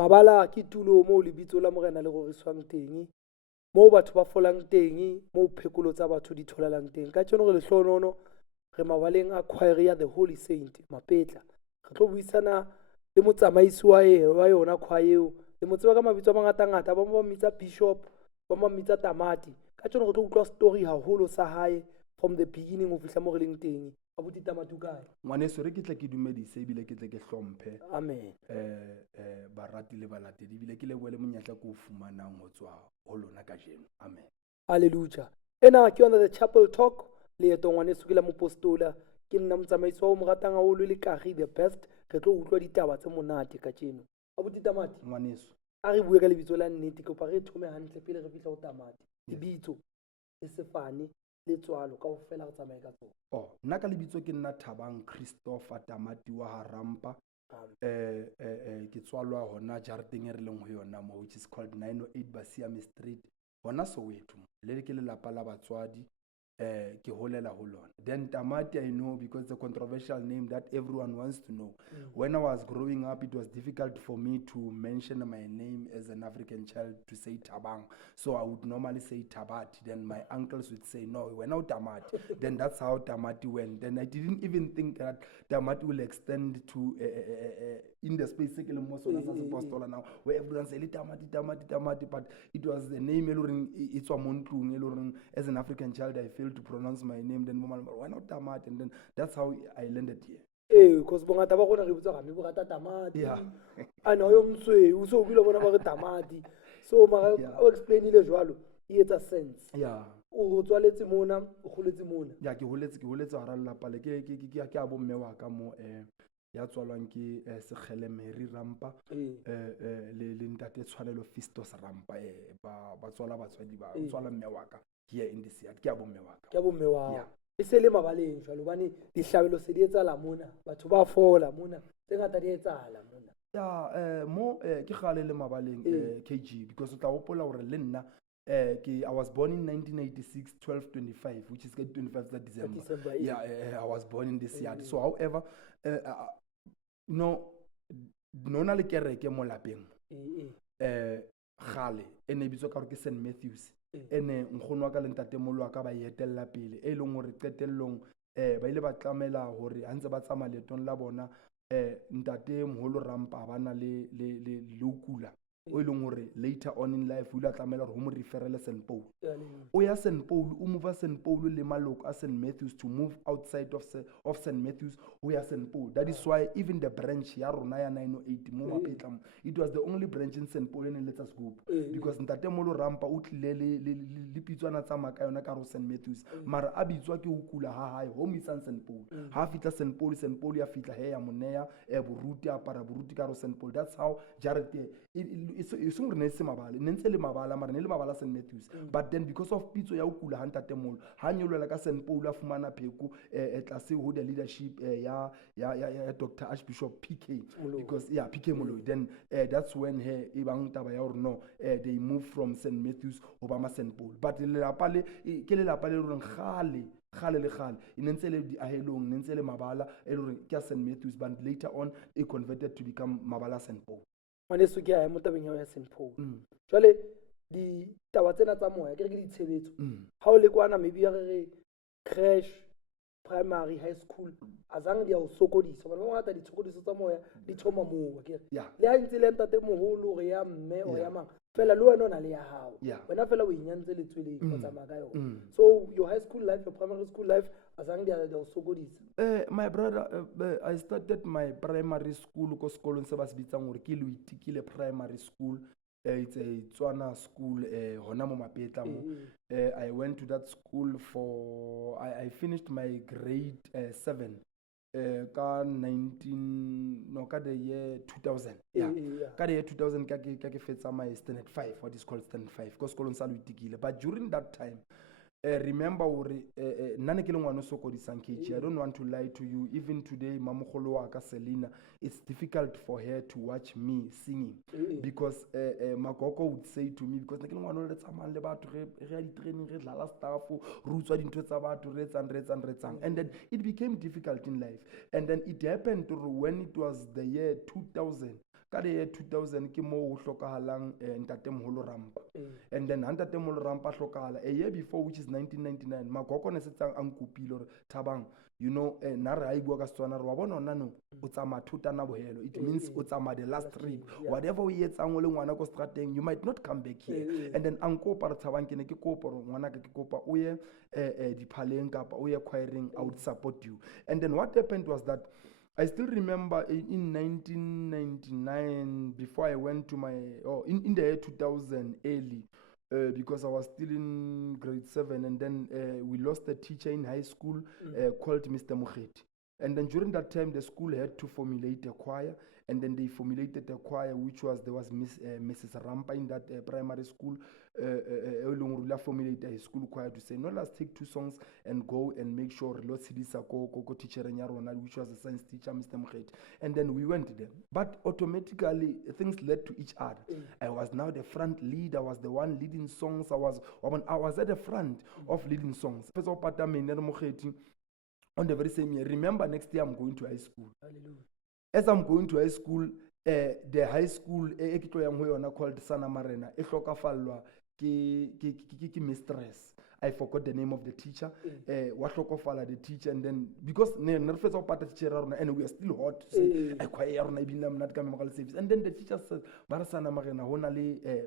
Mabala ke tulo moo lebitso la morena le roriswang teng, moo batho ba folang teng, moo phekolo tsa batho di tholalang teng. Ka tjeno re lehlonono re mabaleng a choir ya The Holy Saint Mapetla. Re tlo buisana le motsamaisi wa yona choir eo. Le mo tseba ka mabitso a mangata-ngata, ba mo mmitsa Bishop, ba mo mmitsa Tamati. Ka tjeno re tlo utlwa story haholo sa hae from the beginning ho fihla mo re leng teng. Abuti Tamati o kae? Ngwaneso re ke tle ke dumedise ebile ke tle ke hlomphe Amen. barati le balatedi ebile ke lebohe le monyetla ko o fumanang ho tswa ho lona kajeno. Amen. Hallelujah. Ena ke yona The Chapel Talk, leeto ngwaneso ke la mopostola, ke nna motsamaisi wa o mo ratang haholo le Kari the best. Re tlo utlwa ditaba tse monate ka tjeno. Abuti Tamati, Ngwaneso. a re bue ka lebitso la nnete, kopa re thome hantle pele re fihla ho Tamati. Lebitso le sefane le tswalo kaofela re tsamaye ka tsona. Nna ka lebitso ke nna Thabang Christopher Tamati wa Harampa. Ke tswalwa hona jareteng e re leng ho yona mo, which is called 908 Basiame Street, hona Soweto. Le ke lelapa la batswadi ke holela ho lona. Then Tamati I know because it's a controversial name that everyone wants to know. When I was growing up, it was difficult for me to mention my name as an African child to say Thabang. So I would normally say Tabati. Then my uncles would say, no, we're now Tamati. Then that's how Tamati went. Then I didn't even think that Tamati will extend to in the space now, where everyone say Tamati. But it was the name, it's as an African child, I failed to pronounce my name. Then mama, why not Tamati? And then that's how I landed here. Because bongata ba gona re botsa ga me bo rata Tamati. Yeah. Ana yo mtswe o so bile bona ba re Tamati. So mara o explain ile jwalo, e etsa sense. Yeah. O tswaletse mona, o goletse mona. Yeah, ke holetse hara lelapa le ke a bo mme wa ka mo ya tswalwang ke Sekgelemeri Rampa le ntate Tshwanelo Fistos Rampa ba tswala batswadi ba tswala mme wa ka here in this year ke a bo mme wa ka. Ke a bo mme wa. E se le mabaleng jwalo bane dihlabelo se di etsahala mona, batho ba fola mona, tse ngata di etsahala mona. Yeah, mo ke gale le mabaleng KG because o tla hopola hore le nna I was born in 1986, 12/25, which is 25th December. Yeah, I was born in this year. So, however, nona le kereke mo lapeng. Gale ene bitso ka re ke St Matthews. Ene nkgono wa ka le ntate mollo wa ka ba etella pele e leng hore qetellong ba ile ba tlamela hore a ntse ba tsamaya letong la bona ntate moholo Rampa bana le ukula o ileng hore later on in life o ile a tlamela hore ho mo referele St Paul. O ya St Paul o move St Paul le maloko a St Matthews to move outside of St Matthews o ya St Paul. That is why even the branch ya rona ya 908 mo Mapetla, it was the only branch in St Paul in Let's Go because ntate molo Rampa o tlile le pitswana tsa maka yona ka ro St Matthews mara a bitswa ke ukula ha hae ho mitsa St Paul. Ha fitla St Paul ya fitla he ya moneya boruti a para boruti ka ro St Paul. That's how jarete it's ngore ne se mabala ne ntse le mabala mara ne le mabala St Matthews. But then because of pitso ya ukula ha ntate molo ha nyolela ka St Paul a fumana pheko tlase ho the leadership ya Dr. Archbishop PK because PK Moloi. Then that's when he ibang taba ya hore no they moved from St Matthews obama St Paul. But le lapa le ke le lapa le reng khale e ntse le di ahelong ne ntse le mabala e reng ke St Matthews but later on it converted to become mabala St Paul. Maneso ke ya mo tabeng ya St Paul. Jwale di taba tsena tsa moya ke re ke ditshebetso ha o le kwana maybe ya re crash primary high school azang dia o sokodisa bona ba ngata ditshokodiso tsa moya di thoma moo ke le ha ntse le ntate moholo re ya mme o ya mang fela le wena ona le ya hao wena fela o inyantse le tsweleng go tsamaya ka yona. So your high school life, your primary school life azang dia o sokodisa. My brother, I started my primary school ko sekolong se ba se bitsang hore ke Luitikile primary school. It's a Tswana school hona mo Mapetla mo. I went to that school for I finished my grade 7 ka the year 2000. Ka the year 2000 ka ke fetsa my standard 5, what is called standard 5 ko sekolong sa Luitikile. But during that time remember nane ke le ngwana sokodisang KG. I don't want to lie to you. Even today mamogolo wa ka Selina, it's difficult for her to watch me singing because Makoko would say to me because ke le ngwana le tsamang le batho re ya di training re dlala staff re utswa dintho tsa batho re tsang and then it became difficult in life. And then it happened when it was the year 2000 ka the year 2000 ke mo ho hlokahalang ntatemoholo Rampa. And then ntatemoholo Rampa hlokahala a year before, which is 1999. Magoko ne setsang a nkopile hore Thabang, you know, na re a bua ka Setswana re wa bona ona no o tsama thutana bohelo. It means o tsama the last trip. Whatever we etsang o le ngwana ko strateng, you might not come back here. And then ankopa re Thabang ke ne ke kopa re ngwana ke kopa o ye diphaleng kapa o ye choiring, I would support you. And then what happened was that I still remember in 1999, before I went to my, in the year 2000 early, because I was still in grade 7, and then we lost a teacher in high school called Mr. Mukhet. And then during that time, the school had to formulate a choir, and then they formulated a choir, there was Mrs. Rampa in that primary school, formulated a school choir to say, no, let's take 2 songs and go and make sure let's see this teacher, which was a science teacher, Mr. Mukhet. And then we went there. But automatically, things led to each other. I was now the front lead. I was the one leading songs. I was at the front of leading songs. On the very same year, remember, next year I'm going to high school. Hallelujah. As I'm going to high school, the high school called Sana Marena, ki mistress. I forgot the name of the teacher. The teacher, and then because and we are still hot, and then the teacher said, Barasana Marena,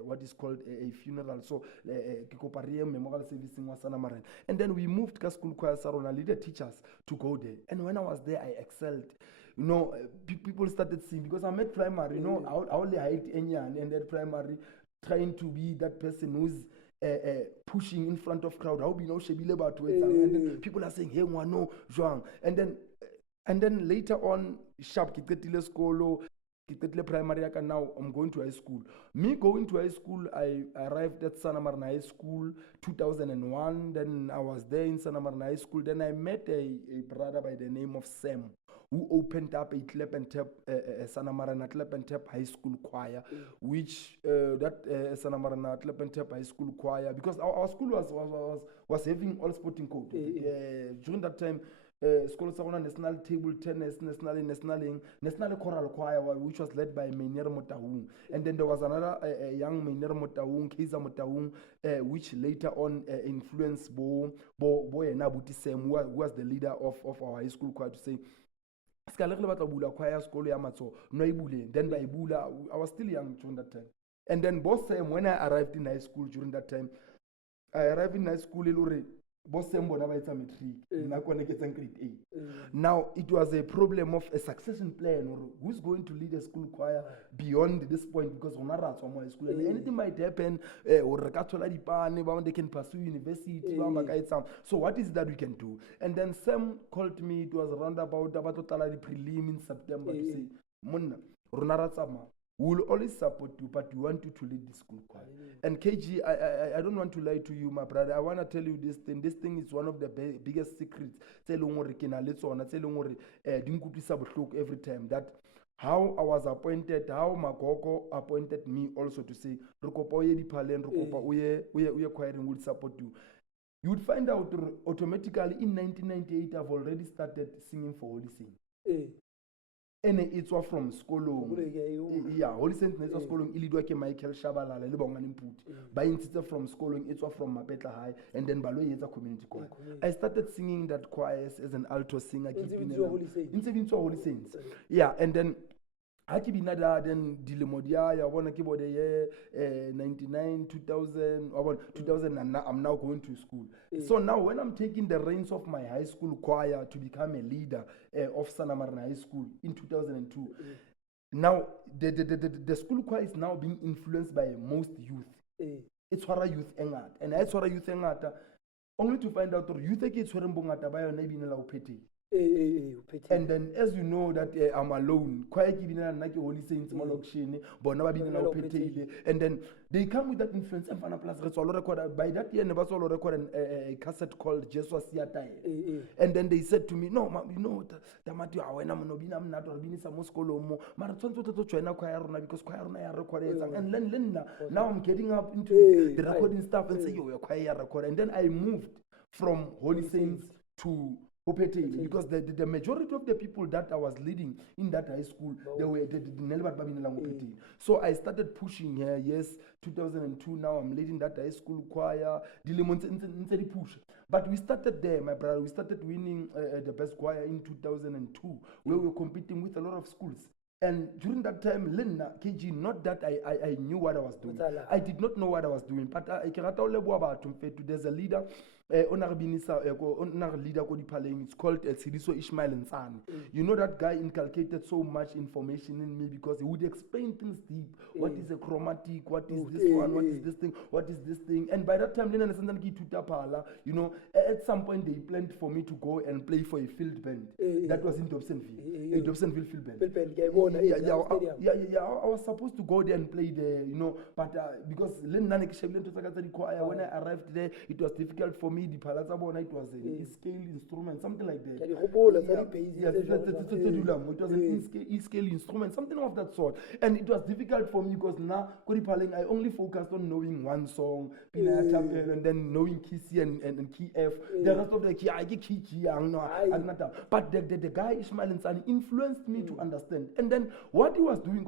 what is called a funeral. So memorial service in Wasana Marena. And then we moved to school choir Sarona, leader teachers to go there. And when I was there, I excelled. You know, people started seeing, because I'm at primary, you know, I only hide and at primary, trying to be that person who's pushing in front of crowd. How be no shebile about it, and then people are saying, "Hey, no, Joang." And then later on, sharp kitile skolo, kitile primary. Now I'm going to high school. Me going to high school, I arrived at Sana Marena High School 2001. Then I was there in Sana Marena High School. Then I met a brother by the name of Sam, who opened up a Clap and Tap Sana Marena Clap and Tap High School choir, which Sana Marena Clap and Tap High School choir, because our school was having all sporting code. During that time, school national table tennis, national choral choir, which was led by Meiner Motahung. And then there was another young Meiner Motahung, Kisa Motahung, which later on influenced Bo Nabuti Sem, who was the leader of our high school choir, to say, then I was still young during that time. And then boss Sam, when I arrived in high school during that time, boss Sam grade 8. Now it was a problem of a succession plan, or who's going to lead a school choir beyond this point, because on our school and anything might happen, or they can pursue university. So what is that we can do? And then Sam called me. It was around about the prelim in September to say, Monna, we will always support you, but we want you to lead the school choir. And KG, I don't want to lie to you, my brother. I want to tell you this thing. This thing is one of the biggest secrets. Every time that how I was appointed, how Magoko appointed me also to say, choiring will support you. You would find out automatically in 1998, I've already started singing for Holy Saints. And it was from Skolong. Yeah, Holy Saints was Skolong. Ilidwake Michael Shabalala, Lebongan input. By insisted from Skolong, it was from Mapetla High, and then Baloy is a community choir. I started singing that choir as an alto singer. In Holy Saints. Yeah, and then Hakibinada, then Dilemodia, I want to keep the year 99, 2000, 2000, and I'm now going to school. So now, when I'm taking the reins of my high school choir to become a leader of Sana Marena High School in 2002, now the school choir is now being influenced by most youth. It's what youth engat, and it's what youth engat. Only to find out youth it's what mbongata bayo na ibinela upeti. And then, as you know, that I'm alone. Holy Saints, and then they come with that influence. By that year, never saw record a cassette called Jesus Siatai. And then they said to me, "No, you know, and now I'm getting up into the recording stuff and say, "Yo, you're choir record." And then I moved from Holy Saints to because the majority of the people that I was leading in that high school, they were so I started pushing here. Yes, 2002. Now I'm leading that high school choir. But we started there, my brother. We started winning the best choir in 2002, where we were competing with a lot of schools. And during that time, Lena, KG, not that I knew what I was doing. I did not know what I was doing. But there's a leader, it's called Sidiso Ishmael Nsane. You know, that guy inculcated so much information in me because he would explain things deep. What is a chromatic? What is this one? What is this thing? What is this thing? And by that time, you know, at some point they planned for me to go and play for a field band. That was in Dobsonville. A Dobsonville field band. I was supposed to go there and play there, you know, but because when I arrived there, it was difficult for me. The palazzo, it was a scale instrument, something like that. It was an E-scale instrument, something of that sort. And it was difficult for me because now, I only focused on knowing one song, and then knowing key C and key F. The rest of the key, I get key G. But the guy Ishmael Nsane influenced me to understand. And then what he was doing,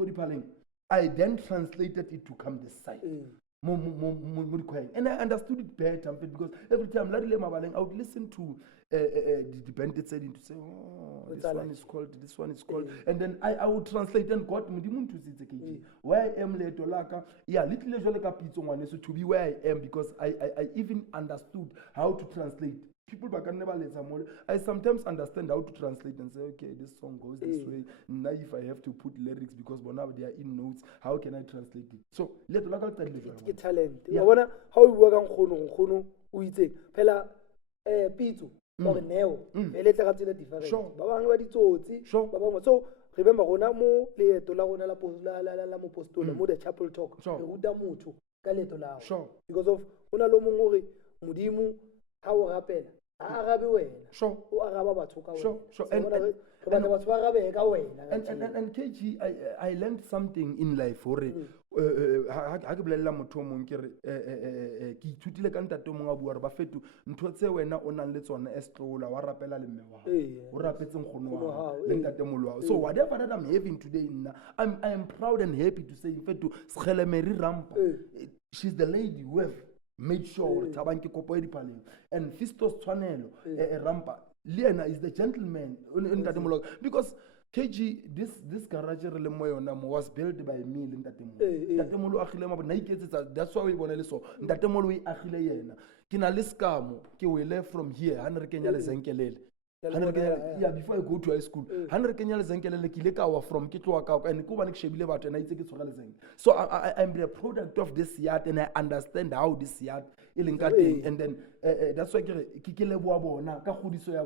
I then translated it to come this side. And I understood it better because every time I would listen to the bandit said to say, oh, this one is called, and then I would translate and got where I am later, to be where I am because I even understood how to translate. People back never let some. I sometimes understand how to translate and say, okay, this song goes this way. Now, if I have to put lyrics because now they are in notes, how can I translate it? So let it's talent. Yeah. How we work on we say, Pela Pizzo or Neo. Let's get the difference. Sure. So remember, Ronamo, le Tolarona la Postola, the chapel talk. Sure. Because of Unalomori, Mudimu. How rappel? Sure. And KG, I learned something in life. So whatever that I'm having today, I am proud and happy to say, in fact, she's the lady who have made sure and Fistos Twanelo Rampa Liana is the gentleman because KG this garage was built by me in that's why we want to listen Ndatemolo we achile yena kina liskamo ke we left from here 100 Kenya lezenkelele before I go to high school 100 Kenya lezenkelele ke leka from Kitwaka and kuba nikshebile batho na itse ke tsoga lezeng. So I'm the product of this yard and I understand how this yard and then that's why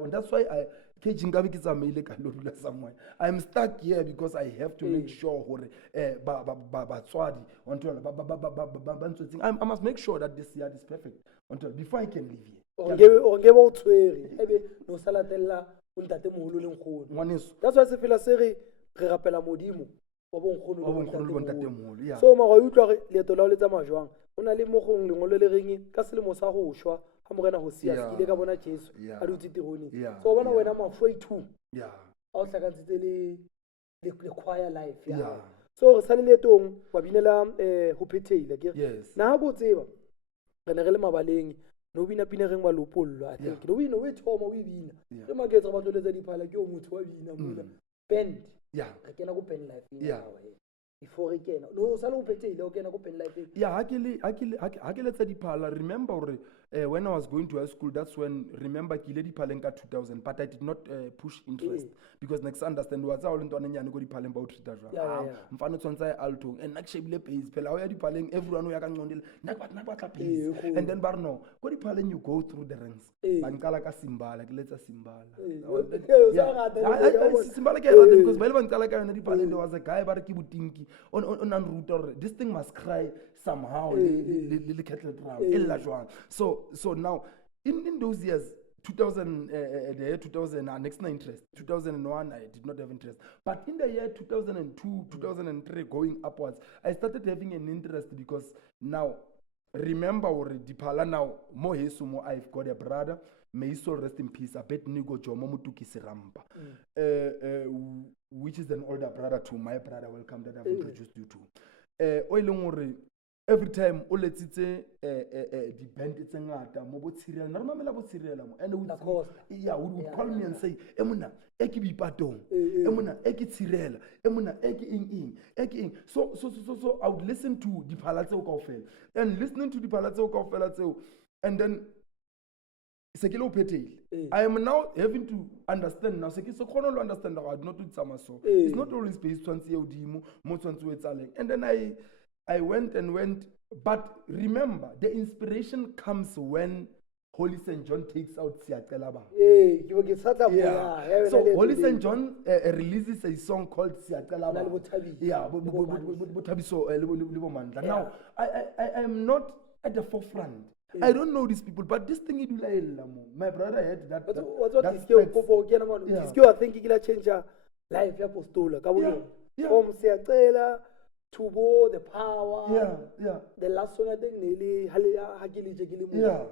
that's why I'm stuck here because I have to make sure I must make sure that this yard is perfect until before I can leave here. That's why I feel like re rapela modimo so ma go utlwa le to la le tsa majwang ona le mogong lengolo le reng ka selemo sa go shwa ha morena go sia se ile ka bona Jesu a dutse tironi so bona wena mafoi 2 a o tlhakantsitse le choir life so re sale le tong wa binela ho phethile ke na go tseba re ne re le mabaleng no bina pina reng ba lopollo I think no bina we thoma we bina le maketsa ba tloletsa diphala ke o motho wa bina mona band ka kena go pen life before again no sala o phethile o kena go pen life akile tsa diphala. Remember when I was going to high school, that's when remember Kiledi Palenka 2000, but I did not push interest because next understand what's all into an go di Palen about Mfano Sonsa Alto and actually pays Pela di Palen, everyone who can Nakata pays. And then Barno, go di Palen, you go through the ranks. Bankalaka Simba, like let's a Simba. Symbolic because Belvan Kalaka and the Palen was a guy Barakibutinki on router. This thing must cry somehow. So now, in those years, 2000, the year 2000, next interest. 2001, I did not have interest. But in the year 2002, 2003, going upwards, I started having an interest because now remember hore diphala now mo heso mo I've got a brother, may his soul rest in peace, Abednego Jomo Mutukisi Rampa, which is an older brother to my brother, welcome, that I've introduced you to. Every time o letsitse di band tse ngata mo bo tshirela na re mamela bo tshirela mo and would call me and say emona e ke bipatong emona e ke tshirela emona e ke ing so I would listen to di phala tseo kaofela, and listening to di phala tseo kaofela tseo, and then I am now having to understand now. Understand that I do not do so. It's not always based on and then I went, but remember, the inspiration comes when Holy St. John takes out Siatelaba. So Holy St. John releases a song called Siatelaba. Now, I am not at the forefront. I don't know these people, but this thing is my brother had that. I think he can change life apostola. From Siatela to the power. The last song I think nearly I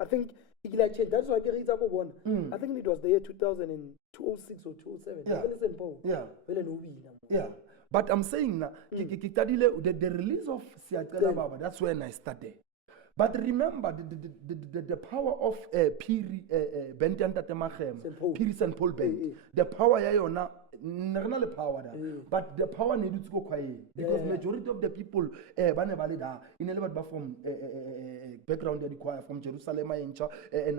think he can change. That's why I read up one. I think it was the year 2006 or 2007. But I'm saying the release of Siatela Baba, that's when I started. But remember the power of Piri Piri St. Paul Band. The power yayona not the power but the power needed to go quiet because majority of the people in from background of the choir from Jerusalem and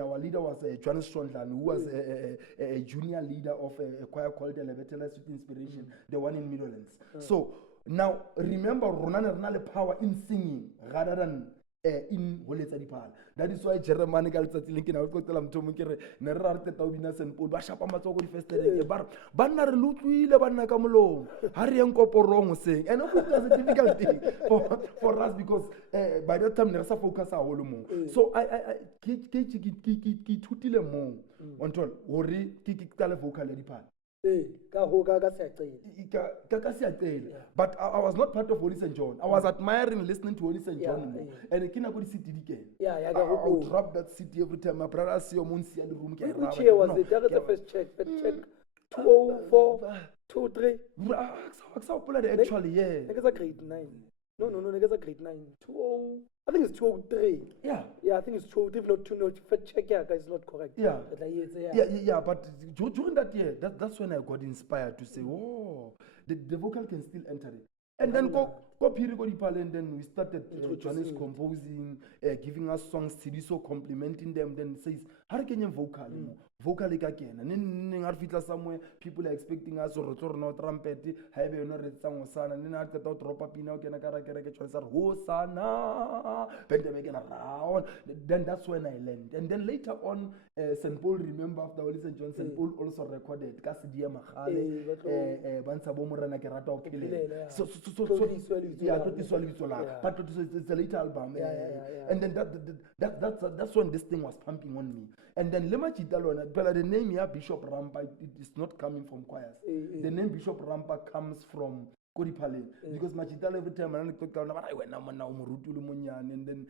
our leader was Johannes Strondland, who was a junior leader of a choir called the Leviathan Sweet Inspiration, the one in Midlands. So now remember Ronana power in singing rather than in Holetsa Diphala. That is why Jeremiah got to link in our Kotalam Tomukere, Nerarte Taubina and Paul Bashapa Matoko Fester, Banner Lutwile Banakamolo, Harianko Porong saying, and of course, that's a difficult thing for us because by that time there's a focus. So I tutile mo until Ori Kikale vocal Diphala. But I was not part of Holy St. John. I was admiring listening to Holy St. John. And I cannot go to city again. I would drop that city every time. My brother see Munsi and the room. Which year was it? That was the first check. 204, 23. Actually, yeah. I guess a grade 9. No, I guess a grade 9. 20. I think it's 203. Yeah, I think it's 203. Not 203. Check, it's not correct. But during that year, that's when I got inspired to say, oh, the vocal can still enter it. And then go and then we started Johannes composing, giving us songs, so complimenting them, then says, how can you vocal again? And then somewhere people are expecting us or no trumpet, have you not read song sana, and then I got out drop up in Hosanna, around. Then that's when I learned. And then later on, St. Paul, remember after Holy St. John, St. Paul also recorded Kasidia Mahale, Bansabomurana Kerata Kile. So but it's a late album. And then that's when this thing was pumping on me. And then Lema Chitalo, the name here, Bishop Rampa, it is not coming from choirs. The name Bishop Rampa comes from Kodipale. Because Machitalo every time I went and then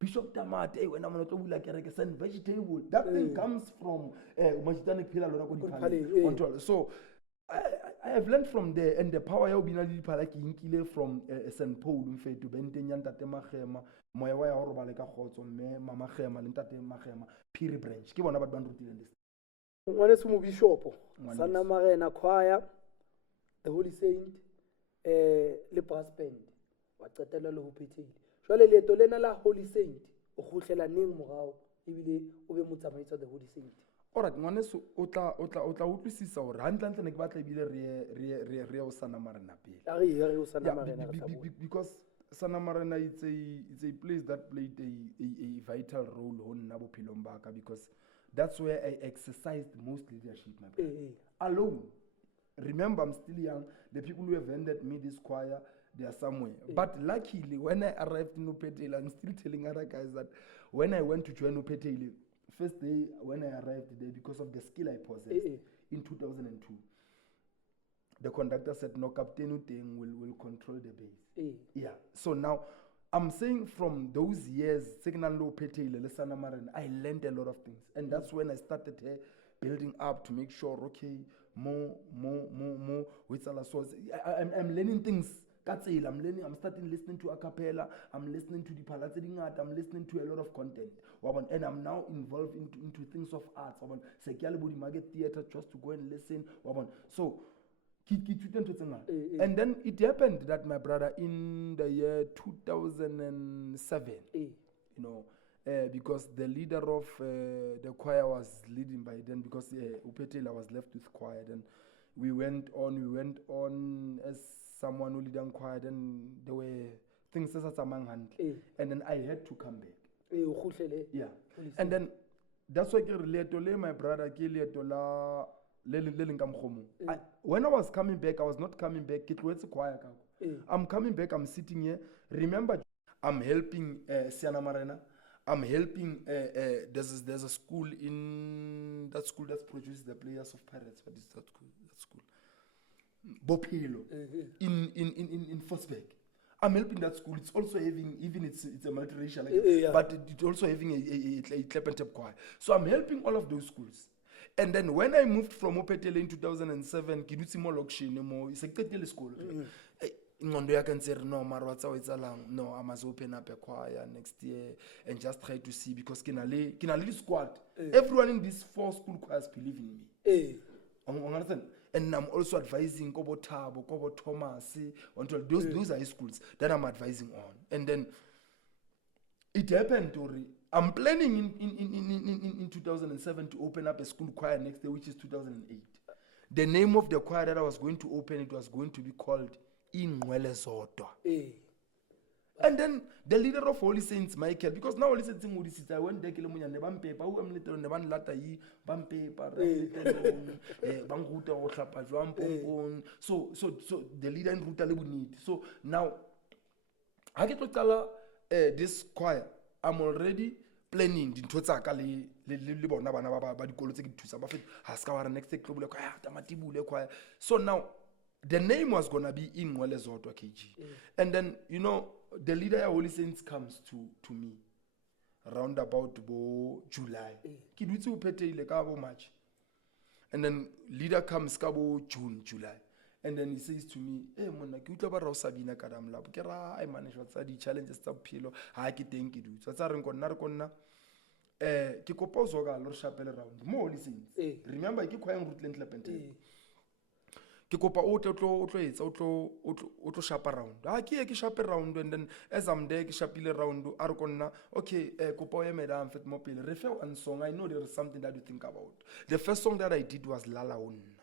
Bishop Tamat, when I'm not like a vegetable. That thing comes from Machitanic Pillar Kodipale. So I have learned from there, and the power of being from St. Paul to Bentenyan Tatemachema, Moya Orbaleka Hoto, Mama Hema, and Tatemachema, Piri branch. Give on about Banduti and this. One is Bishop, Santa Marina Choir, the Holy Saint, Lepras Band, what Tatella Lopiti. Surely Tolena la Holy Saint, Ohuela Ning Morao, Ibili, Ubemutamita, the Holy Saint. Alright, ngwaneso o tla utlwisisa hore hantle ne ke batla ebile re o Sana Marena pele. Because Sana Marena it's a place that played a vital role on nna bophelong baka, because that's where I exercised most leadership, my brother. Alone. Remember, I'm still young. The people who have handed me this choir, they are somewhere. But luckily, when I arrived in Upetela, I'm still telling other guys that when I went to join Upetela, first day when I arrived there, because of the skill I possessed in 2002, the conductor said, no, Captain Uteng will control the bass. So now, I'm saying from those years, I learned a lot of things. And that's when I started building up to make sure, okay, more, with Allah. So I'm learning things. I'm starting listening to a cappella. I'm listening to the Palatine art. I'm listening to a lot of content. And I'm now involved into things of arts. Market theater just to go and listen. So, and then it happened that my brother in the year 2007, because the leader of the choir was leading by then, because Upetela was left with choir. Then we went on as someone who lead choir. Then there were things as a man and then I had to come back. Yeah, and then that's why I relate to my brother. When I was coming back, I was not coming back. I'm coming back. I'm sitting here. Remember, I'm helping Siana Marena. I'm helping. There's a school in that school that produces the players of Pirates. What is that school? That school, Bopilo, in Forsberg. I'm helping that school. It's also having, even it's a multiracial, but it's also having a clap and tap choir. So I'm helping all of those schools. And then when I moved from Opetele in 2007, it's a Ketele school. No, I must open up a choir next year and just try to see, because Kinali squad. Everyone in these 4 school choirs believe in me. Understand? And I'm also advising Kobo Tabo, Kobo Thomas, until those are high schools that I'm advising on. And then it happened, Tori. I'm planning in 2007 to open up a school choir next year, which is 2008. The name of the choir that I was going to open, it was going to be called Ingwele Zoto. And then the leader of Holy Saints, Michael, because now Holy Saints, I went there, Neban paper, who am little Neban Latai, Bam paper, Banguta or Chapajuam, so the leader in Ruta would need. So now, I get to tell this choir, I'm already planning in Totsaka, so now the name was gonna be in Walezoto KG. And then the leader of Holy Saints comes to me around about July. Kidwitsu pete ile kabo March. And then leader comes kabo June, July. And then he says to me, "Hey, mona, ki utla ba ra Sabina kadam la. Ke ra I manage what's the challenges tsa philo. Ha ke teng ke dutse. Tsa re nkonna ke kopa zo ga lo shapele round. Mo Holy Saints. Remember ke khoya Rutland Lepente. Ke kopa o tlo shapa round. Ke shape round, and then as I'm there ke shapile round a re konna okay kopa ya madam fit mo pele re fe one song. I know there is something that you think about. The first song that I did was Lala Unna.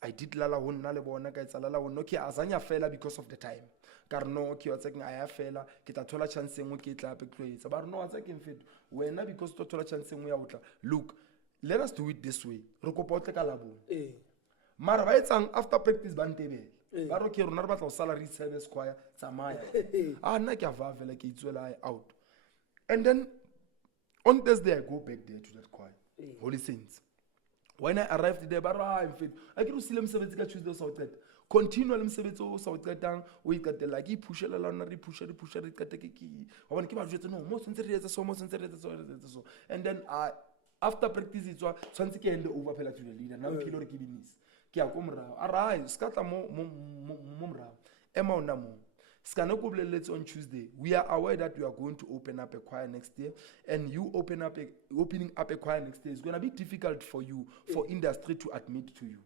I did Lala Unna le bona ka etsa Lala Unna. Okay, azanya fela because of the time. Karno ke wa tsekeng aya fela ke tla thola chance engwe ke tla pe tloetsa ba re no wa tsekeng fit wena because to thola chance engwe ya utla. Look, let us do it this way. Re kopa o tle ka labo. Mara ba etsang after practice ba ntebele. Ba re ke rona re batla o salary service choir tsamaya. Nna ke a vavela ke itswela out. And then on Thursday I go back there to that choir. Holy Saints. When I arrived there, I can see them Tuesday so that continue them so that we got the like push a lot, push so. And then after practice it's something can over to the leader. Now kilo kibinis. Kia kumra. Arise, scatter mumra. Emma Namo. Let's on Tuesday. We are aware that we are going to open up a choir next year, and you opening up a choir next year is going to be difficult for you, for industry to admit to you,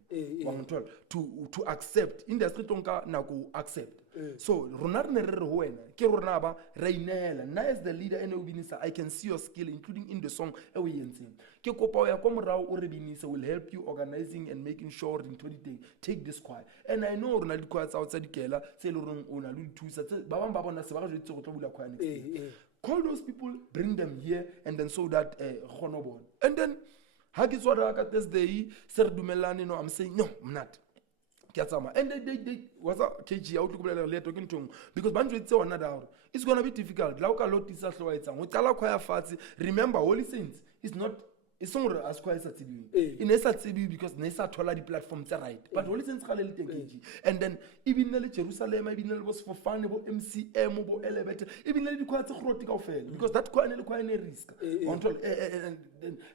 to accept. Industry tonka na go accept. So Ronar Nerena, Keronaba, Rainella, na as the leader and Obinisa, I can see your skill, including in the song Ewiensin. Kekopa Komrao Orebinisa will help you organizing and making sure in 20 take this choir. And I know Ronald choirs outside Kela, say Lorong Ona Lutu, Babam Babana Savage choir next year. Call those people, bring them here, and then so that Honobon. And then Hagiswara Thursday, Sir Dumelani, no, I'm saying, no, I'm not. And they was a KG out to talking to him because Banjo say another it's gonna be difficult. Lauka lot is a slow. Remember, Holy Saints is not e seng gore a se choir e sa tsebiweng Ee. e ne e sa tsebiwe because ne e sa thola di-platform tse right but Holy Saints gale le teng KG and then e binne le Jerusalem e binne le bo Sefofane bo MCM bo Elevate e binne le dikhwaya tse kgoroti kaofela because that choir ne le choir ne riska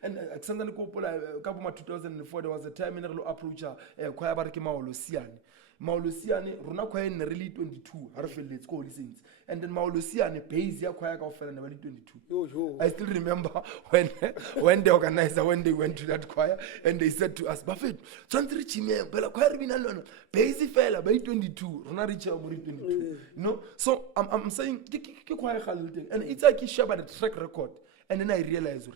and Alexander Kopola ka bo ma 2004 there was a time ne re lo approacha choir ba re ke Maolo Siane rona choir ne re le 22 ha re felletse ko Holy Saints and then Maolo Siane base ya choir kaofela ne ba le 22 I still remember when the organizer when they went to that choir and they said to us Buffett tshwantse re chime phela choir re bina lona base fela ba 22 rona re tshela mo 22 you know so I'm saying ke choir ga le teng and it's like you share the track record and then I realize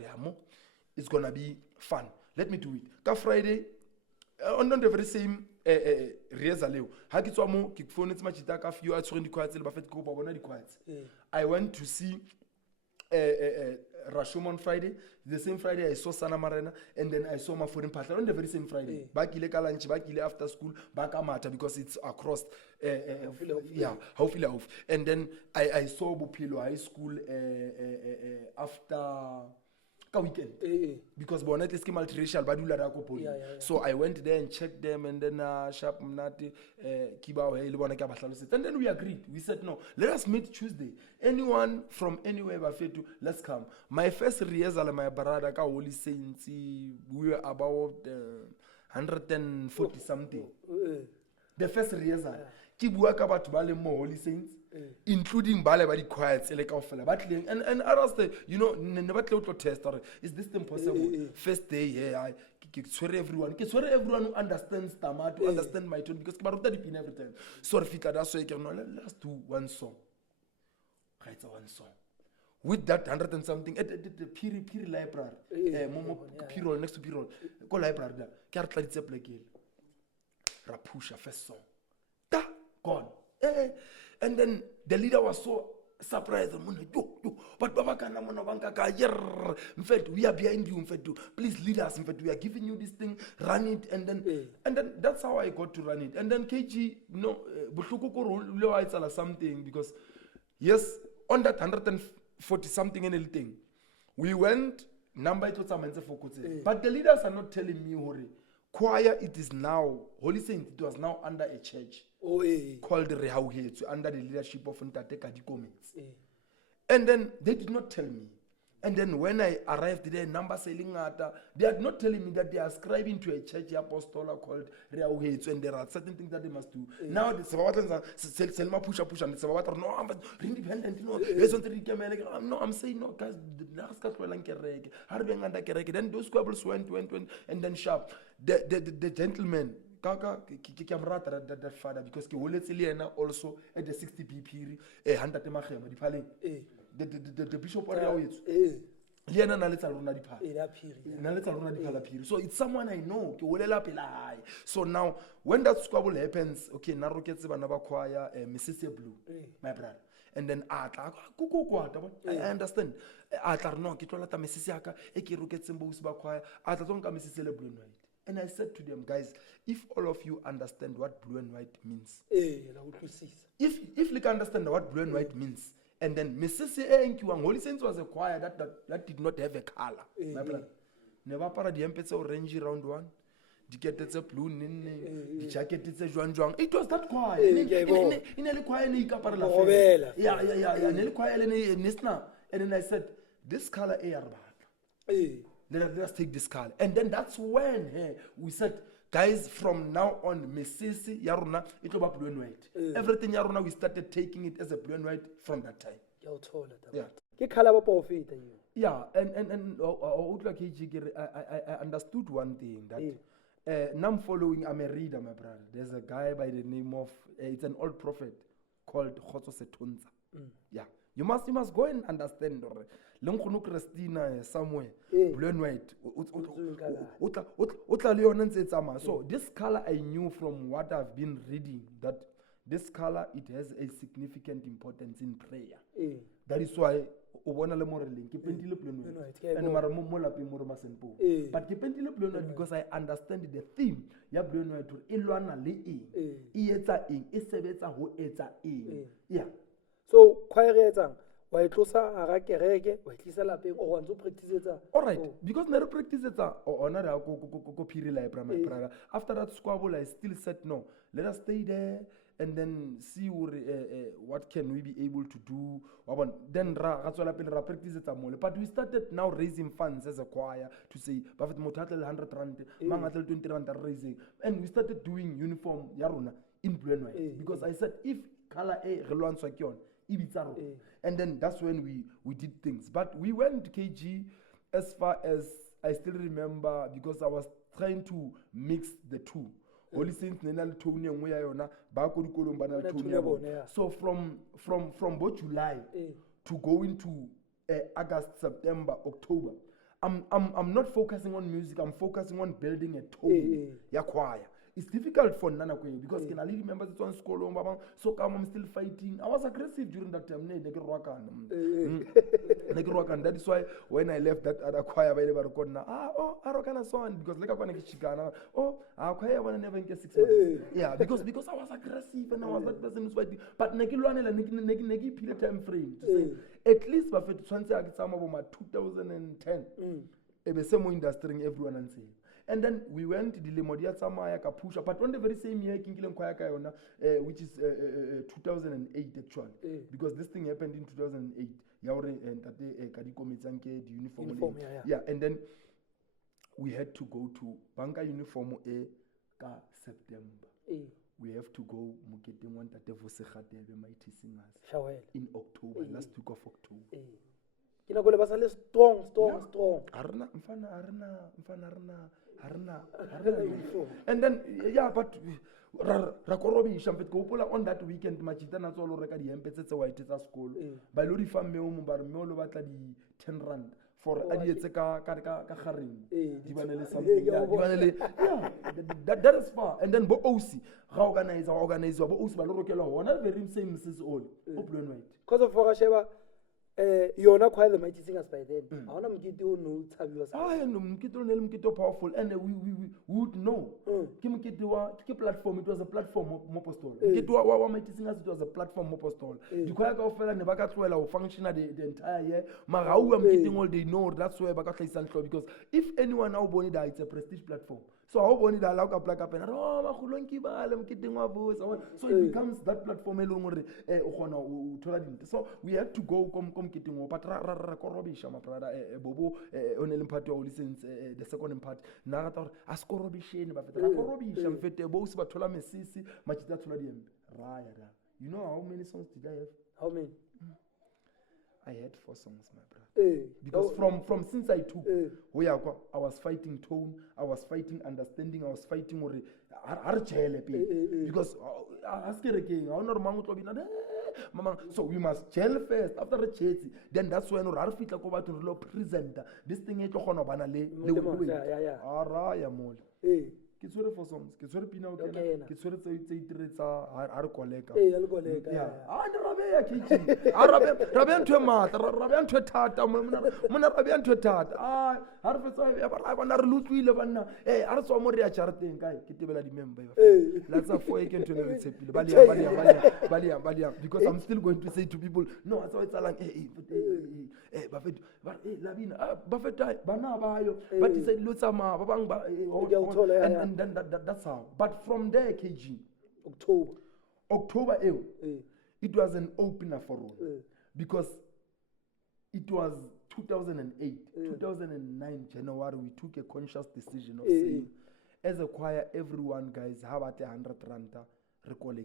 it's going to be fun let me do it ka Friday on the very same rehearsal leo ha ke tswa mo ke founetse machita ka few a tshwere dikhwaya tse le ba fetse go ba bona dikhwaya I went to see Rashom on Friday the same Friday I saw Sana Marena and then I saw Mafori Mphatla on the very same Friday ba kile ka lunch ba kile after school ba ka mata because it's across hopefully and then I saw Bophelo High School after ka weekend because bona at least ke multiracial ba dula ra ko poli so I went there and checked them and then sharp mnati Kibao le bona ke ba hlalosetsa and then we agreed we said no let us meet Tuesday anyone from anywhere ba fetu let's come my first rehearsal my brother ka Holy Saints we were about 140 something the first rehearsal ke bua ka batho ba le mo Holy Saints including bale ba di choirs le kaofela ba tleng and others you know ne ba tle to test or is this thing possible first day I ke everyone who understands Tama to understand my tone because ke ba ruta dipina every time so re fika da so ke no let's do one song right one song with that 100 and something at the Piri library Pirol next to Pirol ko library da ke re tladitse plekele ra pusha first song da gone and then the leader was so surprised but baba kana mona banka ka in fact we are behind you in fact please lead us in fact we are giving you this thing run it and then that's how I got to run it and then KG buhluku ko le wa itsala something because yes on that 140 something and thing we went number it was fokotse but the leaders are not telling me hore choir it is now Holy Saints it was now under a church called Rehauhetsu under the leadership of Ntate Kadikomets. And then they did not tell me. And then when I arrived there, number selling they are not telling me that they are ascribing to a church apostola called Rehauhetsu and there are certain things that they must do. Now the Selma push and the no, I'm independent, no, I'm saying no, guys, then those squabbles went, and then sharp. The gentleman Kaka that father because ke holetse le yena also at the 60 BP 100 magema di phale the bishop wa Rehauhetsu le yena na letsa rona di phala phiri so it's someone I know ke holela pela hae so now when that squabble happens okay na roketse bana ba choir Mrs Blue my brother and then atla I understand atla no ke tlola ta Mrs yaka e ke roketseng bo usi ba choir atla tsonka Mrs le Blue and White. And I said to them, guys, if all of you understand what blue and white means, if you can understand what blue and white means, and then Mrs. Holy Saints was a choir that did not have a color. My brother, never para the empetse orange round one, the get a blue the jacket it's a juan. It was that choir. In a choir, and then I said, this color let us take this color. And then that's when we said, guys, from now on, Mrs. Yaruna, it was blue and white. Everything Yaruna, we started taking it as a blue and white from that time. Yeah, and I understood one thing that now I'm following, I'm a reader, my brother. There's a guy by the name of, it's an old prophet called Khotso Setunza. Yeah, you must go and understand. L'onkgono Christina somewhere blue and white so this color I knew from what I've been reading that this color it has a significant importance in prayer that is why o bona le moreleng ke pentile blue and white and mara mo lapeng mo roma senpo but ke pentile blue and white because I understand the theme ya blue and white e lwana le eng e etsa eng e sebetsa ho etsa eng yeah so choir etsang wa e tlosa hara kereke wa e tlisa lapeng o wa ntse o practice-etsa all right because ne re practice-etsa ona re ya ko Phiri library brother. After that squabble I still said no, let us stay there and then see what can we be able to do. Then ra tswela pele ra practice-etsa mole, but we started now raising funds as a choir to say bafet motho a tle 100 rand mang a tle 20 rand raising, and we started doing uniform ya rona in blue and white because I said if color A re lwantshwa ke yona e bitsa rona. And then that's when we did things, but we went KG as far as I still remember because I was trying to mix the two. Holy Saints nena le tone engwe ya yona ba ko dikolong ba na le tone ya bona. So from both July to go into August, September, October, I'm not focusing on music, I'm focusing on building a tone ya choir. It's difficult for Nana Kwe because can I remember it's on school so come I'm still fighting. I was aggressive during that time. That is why when I left that other choir by the Arokana song because like Chicana, choir never get 6 months. Yeah, because I was aggressive and I was that person who's fighting. But Negi period time frame to say at least Buffett Swansea some of 2010 ebe same industry everyone and say. And then we went to the Lemodia Samaya Kapusha, but on the very same year, Kinkilan Kwayakayona, which is 2008 actually, because this thing happened in 2008. Yaure and Kadiko Mizanke, the uniform. Yeah, and then we had to go to Banka Uniform A September. We have to go Muketing one that the mighty singers in October, last week of October. Strong. Arna. And then but rakorobisha mfet ko pola on that weekend machita na tsolo reka di hempe tse white tsa school ba lo di fa mme o mo ba re mme o lo batla di 10 rand for a di etse ka gareng di banele something di banele that is far. And then bo OC ga organize bo OC ba lo rokela hona very same Mrs. all open white because of Fogasheba yona quite the mighty singers by then. I want to get you no tabios. No mkito powerful and we would know. Ki platform, it was a platform mopostol. Mkito wa mighty singers, it was a platform mopostol. The choir go fella ne baka tloela o function the entire year. Mara u am getting all they know that's why baka tlisa ntlo because if anyone now boni that it's a prestige platform. So how boni da la ka plaka pena magulonki ba le mkiting wa bo so it becomes that platform elongore o gona o thola dinte. So we had to go kom kiting but ra korobisha ma brother bobo on el part of license the second part na rata askorobisheni ba feta korobisha mfete bo se ba thola mesisi machita thola di raya. You know how many songs did I have? How many? I had 4 songs, my brother. Because from since I took, I was fighting tone, I was fighting understanding, I was fighting because so we must gel first after the chase. Then that's when Rarfita go back to the presenter. This thing is going to ke tsore for songs ke tsore pina o kena ke tsore tse itiretsa ha re koleka rabe ya kitchen rabe ntwe mata rabe ntwe thata mona rabe ntwe thata ha re fetsa ya ba bona re lutlwile banna ha re tswa mo re ya charteng kae ke tebela di member la tsa for e ke ntwe le tshepile balia because I'm still going to say to people no it's all like Buffett labina Buffett bana bayo but he said lotsama ba bang ba and then that's how. But from there, KG, October, it was an opener for all because it was 2008, 2009 January. We took a conscious decision of saying, as a choir, everyone guys have at 100 rand. Record.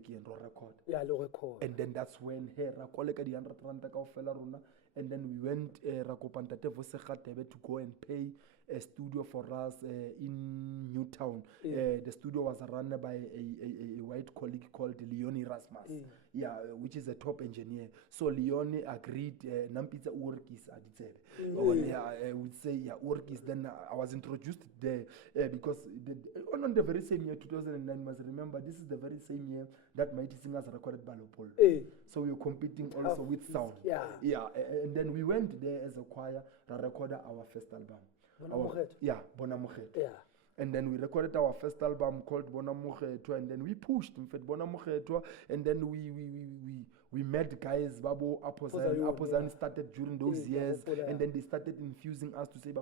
And then that's when Rakoleka the 100 rand runa. And then we went to go and pay a studio for us in Newtown. The studio was run by a white colleague called Leonie Rasmus, which is a top engineer. So Leonie agreed. Nampitsa Urkis I would say Urkis. Then I was introduced there because on the very same year, 2009. Must remember this is the very same year that Mighty Singers recorded Balopol. So we were competing also with sound. And then we went there as a choir to record our first album. Bonamukhetwa. And then we recorded our first album called Bonamukhetwa, and then we pushed in fact Bonamukhetwa, and then we we met guys, Babo, Apozan started during those years, and then they started infusing us to say,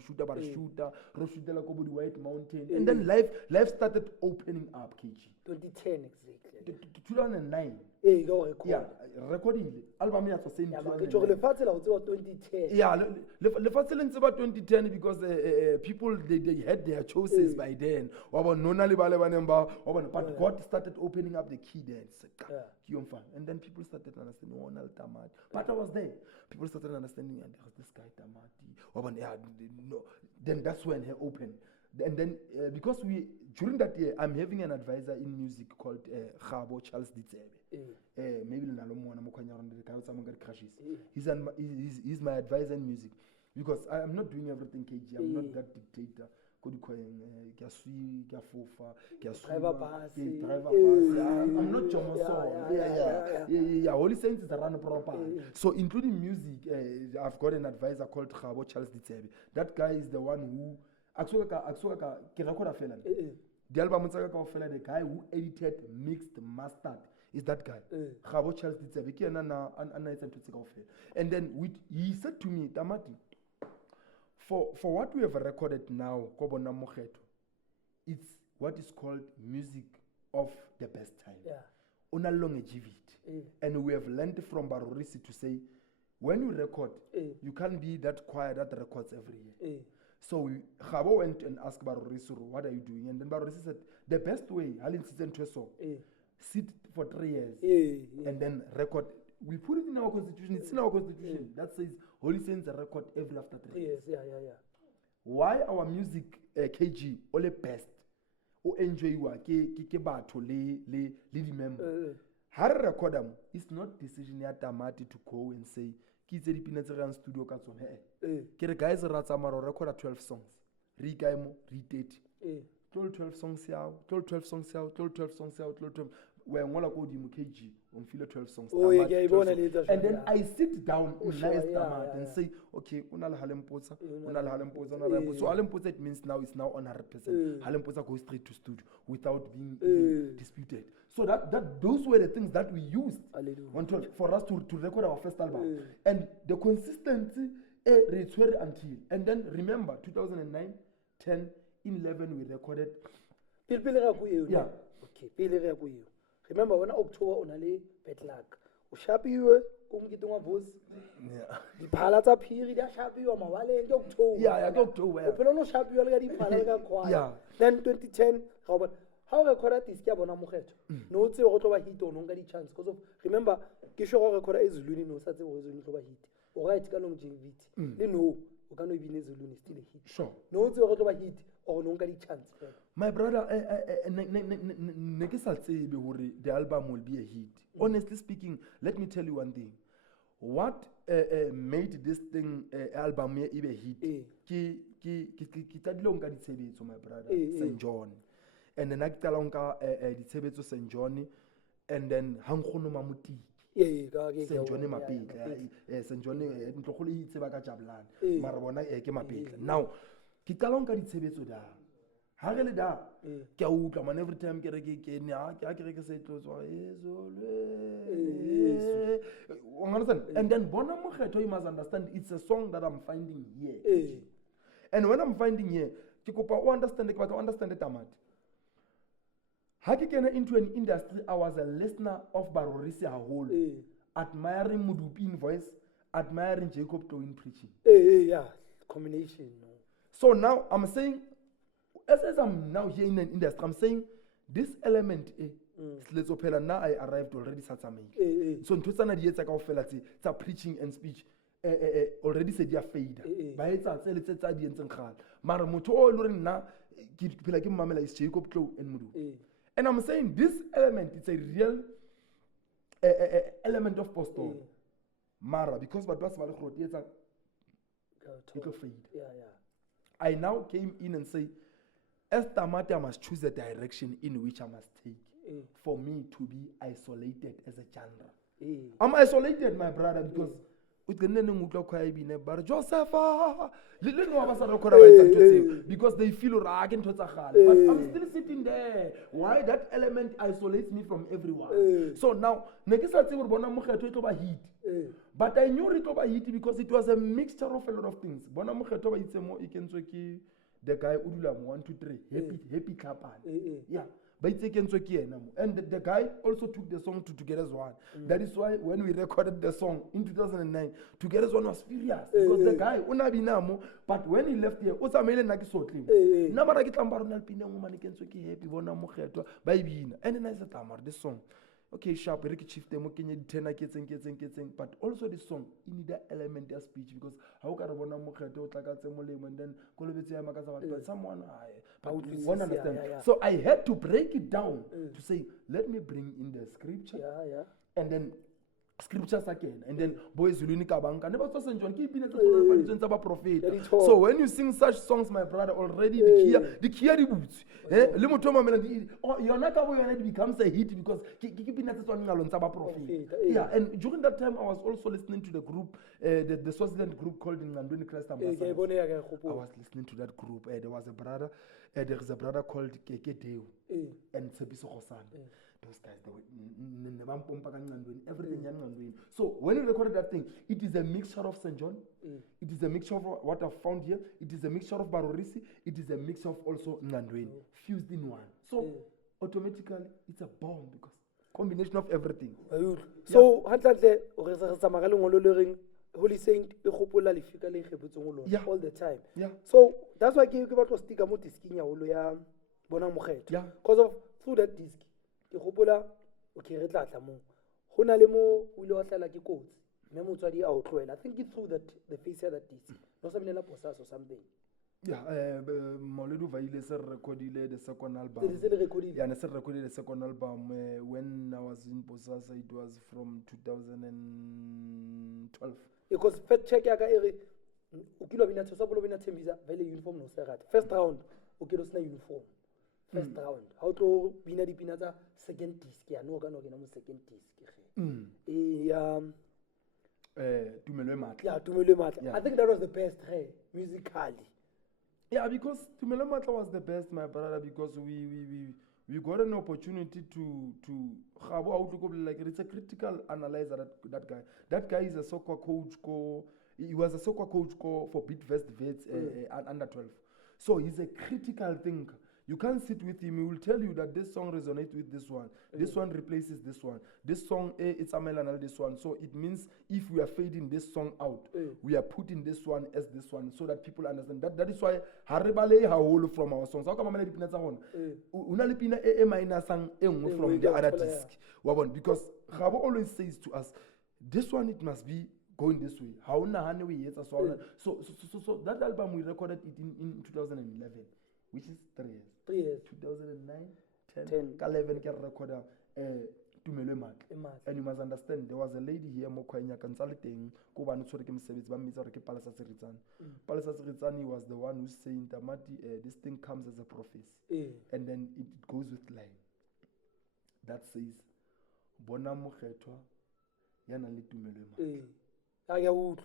shooter, White Mountain, and then life started opening up, KG. 2010 exactly. 2009. Yeah, recording album ya tseng. Yeah, but ke lefatshe la o tseba 2010. Yeah, lefatshe le ntse ba 2010 because people they had their choices by then. But God started opening up the key then. And then people started understanding Ronald Tamati. But I was there. People started understanding and there was this guy Tamati. Then that's when he opened. And then because during that year, I'm having an advisor in music called Khabo Charles Ditsebe. Maybe he's my advisor in music because I'm not doing everything KG. I'm not that dictator. I'm not Jomoso. Yeah. Holy Saints is a run proper. So including music, I've got an advisor called Khabo Charles Ditsebe. That guy is the one who the album the guy who edited, mixed, mastered is that guy. Khabo Charles Ditsebe. And then he said to me, Tamati, for what we have recorded now, it's what is called music of the best time. And we have learned from Barorisi to say, when you record, you can't be that choir that records every year. So Khabo went and asked Barorisi, what are you doing? And then Barorisi said, the best way, sit for 3 years and then record. We put it in our constitution. It's in our constitution that says Holy Saints record every after 3 years. Why our music KG only best? O enjoy ke batho le di member. Har record them. It's not decision ya Tamati to go and say ki tse dipina tse re studio ka tsone. Ke re guys ra tsamara record 12 songs. Re ikaimo re 30. 12 songs out, 12 songs out, 12 songs out, 12. When one go di KG on feel 12 songs. And then I sit down and say, okay, unal Halempotsa. So Halempotsa it means now it's now on 100%. Halempotsa goes straight to studio without being disputed. So that those were the things that we used for us to record our first album. And the consistency until. And then remember 2009, 10, 11 we recorded. Remember when October onale betlak. Ushapiwe umgidunga boss. Diphala tsa phiri di shapiwa mawale ke October. Yeah, October. Phela no shapiwa le ka diphala le ka kwala. Then 2010 how record this ke bona mogetho. No tse go tloba hit ono nka di chance because of remember ke sure go record ezulwini no sa tse go ezulwini tloba hit. O right ka longevity. Le no o ka no ibine ezulwini still a hit. Sure. No tse go tloba hit or no nka di chance. My brother, the album will be a hit. Honestly speaking, let me tell you one thing. What made this thing album a hit? My brother, St. John. And then I tell St. John, and then Hankono Mamuti. St. John Mapit, St. John, Ntokoli Sebaka Jablan, Marabona Ekemapit. Now, Kitalonga di da. Hagele da. Ke utlwa man every time ke re ke se tlotso understand? And then bona moghetho you must understand it's a song that I'm finding here. And when I'm finding here, ke kopa o understand ke batla o understand Tamati. Ha ke kena into an industry, I was a listener of Barorisi a whole, admiring Mudupin voice, admiring Jacob Toin preaching. Yeah, combination. So now I'm saying, as I'm now here in an industry, I'm saying this element, now I arrived already. So Ntosana dietsa kaofela tsa preaching and speech already said ya fade. Ba etsa tsa di entseng kgale. Mara motho o le nna ke phela ke mmamela is Jacob Klo and Mudu. And I'm saying this element, it's a real element of postal. Mara, because but was it'll fade. I now came in and say, as Tamati, I must choose a direction in which I must take for me to be isolated as a genre. I'm isolated, my brother, because o tenne neng utlwa khoya bine ba re Josepha le no ba sa recorda ba itsa tseo because they feel ra ke ntho tsa gale but I'm still sitting there. Why? That element isolates me from everyone. So now ne ke sa tsebe re bona Mokgetho e tlo ba hit. But I knew it tlo ba hit because it was a mixture of a lot of things. Bona Mokgetho ba itse mo e kentswe ke the guy o dula mo 1 2 3 happy Tlhapane. Yeah. And the guy also took the song to Together as One. That is why when we recorded the song in 2009, Together as One was furious because the guy unabinamo, but when he left here, osamele na ki sotli. Namara ki tlambaro na pine mo mani kenso ki happy bona Mokgetho ba ibina. And then I said tamar this song. Okay, sharp, Ricky Chief demo kenye tena ketseng, but also this song you need that element of speech because how ka re bona Mokgetho o tlaka tse molemo and then kolobetse ya makasa but someone but we won't understand. So I had to break it down to say let me bring in the scripture and then scriptures again and then boys zuluni kabanka never so John keep in the prophet. So when you sing such songs my brother already the kia di boots le motho ma mela yona ka bo yona it becomes a hit because keep in that song ngalong tsa ba prophet. And during that time I was also listening to the group the Swaziland group called in Ngandweni Christ Ambassadors. I was listening to that group. There was a brother there is a brother called Keke Deo and Tsebiso Khosana. Those guys, everything. So when you recorded that thing, it is a mixture of St. John, it is a mixture of what I've found here, it is a mixture of Barorisi, it is a mixture of also Ngandweni, fused in one. So automatically it's a bomb because combination of everything. So Holy Saint all the time. So that's why I about to stick about this Bona Mokgetho. Because of through that disc. Okay, re tla tla mo hona le mo o ile wa hlala ke kotsi mme motswadi a o tloela. I think it's through that the face of that disc no sabinela posas or something. Molodu Vaile se recordile the second album. Ne se recorded the second album when I was in Posasa. It was from 2012. Because first check ya ka ere o kilo bina tsosa bolo bina Thembisa vele uniform no se rata. First round o kilo sna uniform. First round. How to bina dipina tsa second disc ya no ka no ke na mo second disc Tumelwe Matla. Yeah, Tumelwe Matla. I think that was the best musically. Yeah, because Tumelwe Matla was the best, my brother, because we got an opportunity to like it's a critical analyzer that guy. That guy is a soccer coach he was a soccer coach for Bidvest Vets under 12. So he's a critical thinker. You can't sit with him. He will tell you that this song resonates with this one. This one replaces this one. This song, it's a melanal this one. So it means if we are fading this song out, we are putting this one as this one so that people understand. That is why Haribale Haolo from our songs. How come I'm pina on? Unalipina e minor sang from the other disc. Because Habo always says to us, this one it must be going this way. So that album we recorded it in 2011. Which is 3 years. 3 years. 2009, 10. 11 can record Tumelwe Matla. And you must understand, there was a lady here, Mokwanya consulting, Kobanu Sorikim Service, Bamizariki Palasa Siritan. Palasa Siritan was the one who's saying, Tamati, this thing comes as a prophecy. And then it goes with line. That says, Bona Mokgetho, Yana li Tumelwe Matla.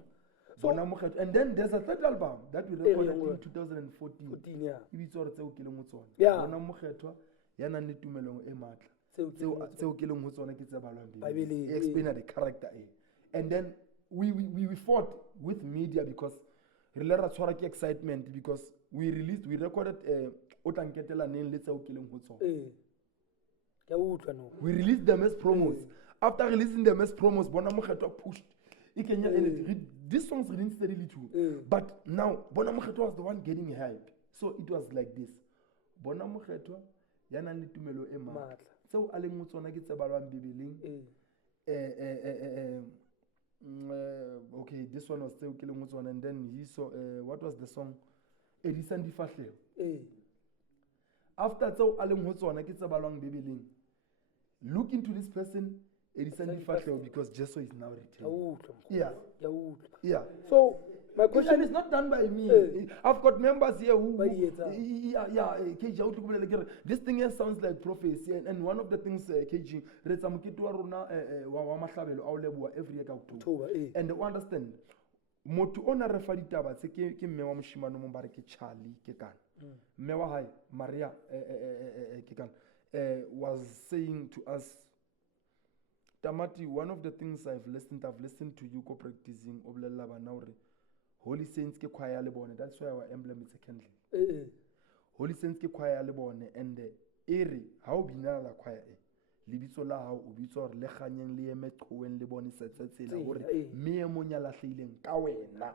So, and then there's a third album that we recorded in 2014. Yeah. Bona Mokgetho yana ni Tumelong e Matla. Tseo ke leng ho tsona ke tse balwang. Explain the character and then we fought with media because re le ra tshwara ke excitement because we recorded Otanketela neng le tseo ke leng ho tsona. We released them as promos. After releasing them as promos, Bona Mokgetho pushed. These songs released steadily too. But now, Bona Mokgetho was the one getting hype. So it was like this. Bona Mokgetho, yana ni Tumelo e Matla. So alengu tsona ke tse balwang Bibeleng. Okay, this one was still killing one, and then he saw what was the song? Edison Di Fahleo. After so alengu tsona ke tse balwang Bibeleng. Look into this person. Edison Di Fahleo because Jesu is now returned. Yeah. So My question- and it's not done by me. I've got members here who KG, how to put it, this thing here sounds like prophecy, and one of the things KG retsa mokete wa rona wa mahlabelo a o leboha every year ka October. And you understand, motho ona re fa ditaba tse ke mme wa moshimane mo bare ke Charlie ke kana. Mme wa hae Maria ke kana was saying to us, Tamati, one of the things I've listened to you co-practicing oblella bana hore Holy Saints ke choir le bone, that's why our emblem is a candle. Holy Saints ke choir le bone, and ere ha o bina la choir lebitso la hao o bitso hore le kganyeng le eme qowen le bone tsela hore me mo nyala hlileng ka wena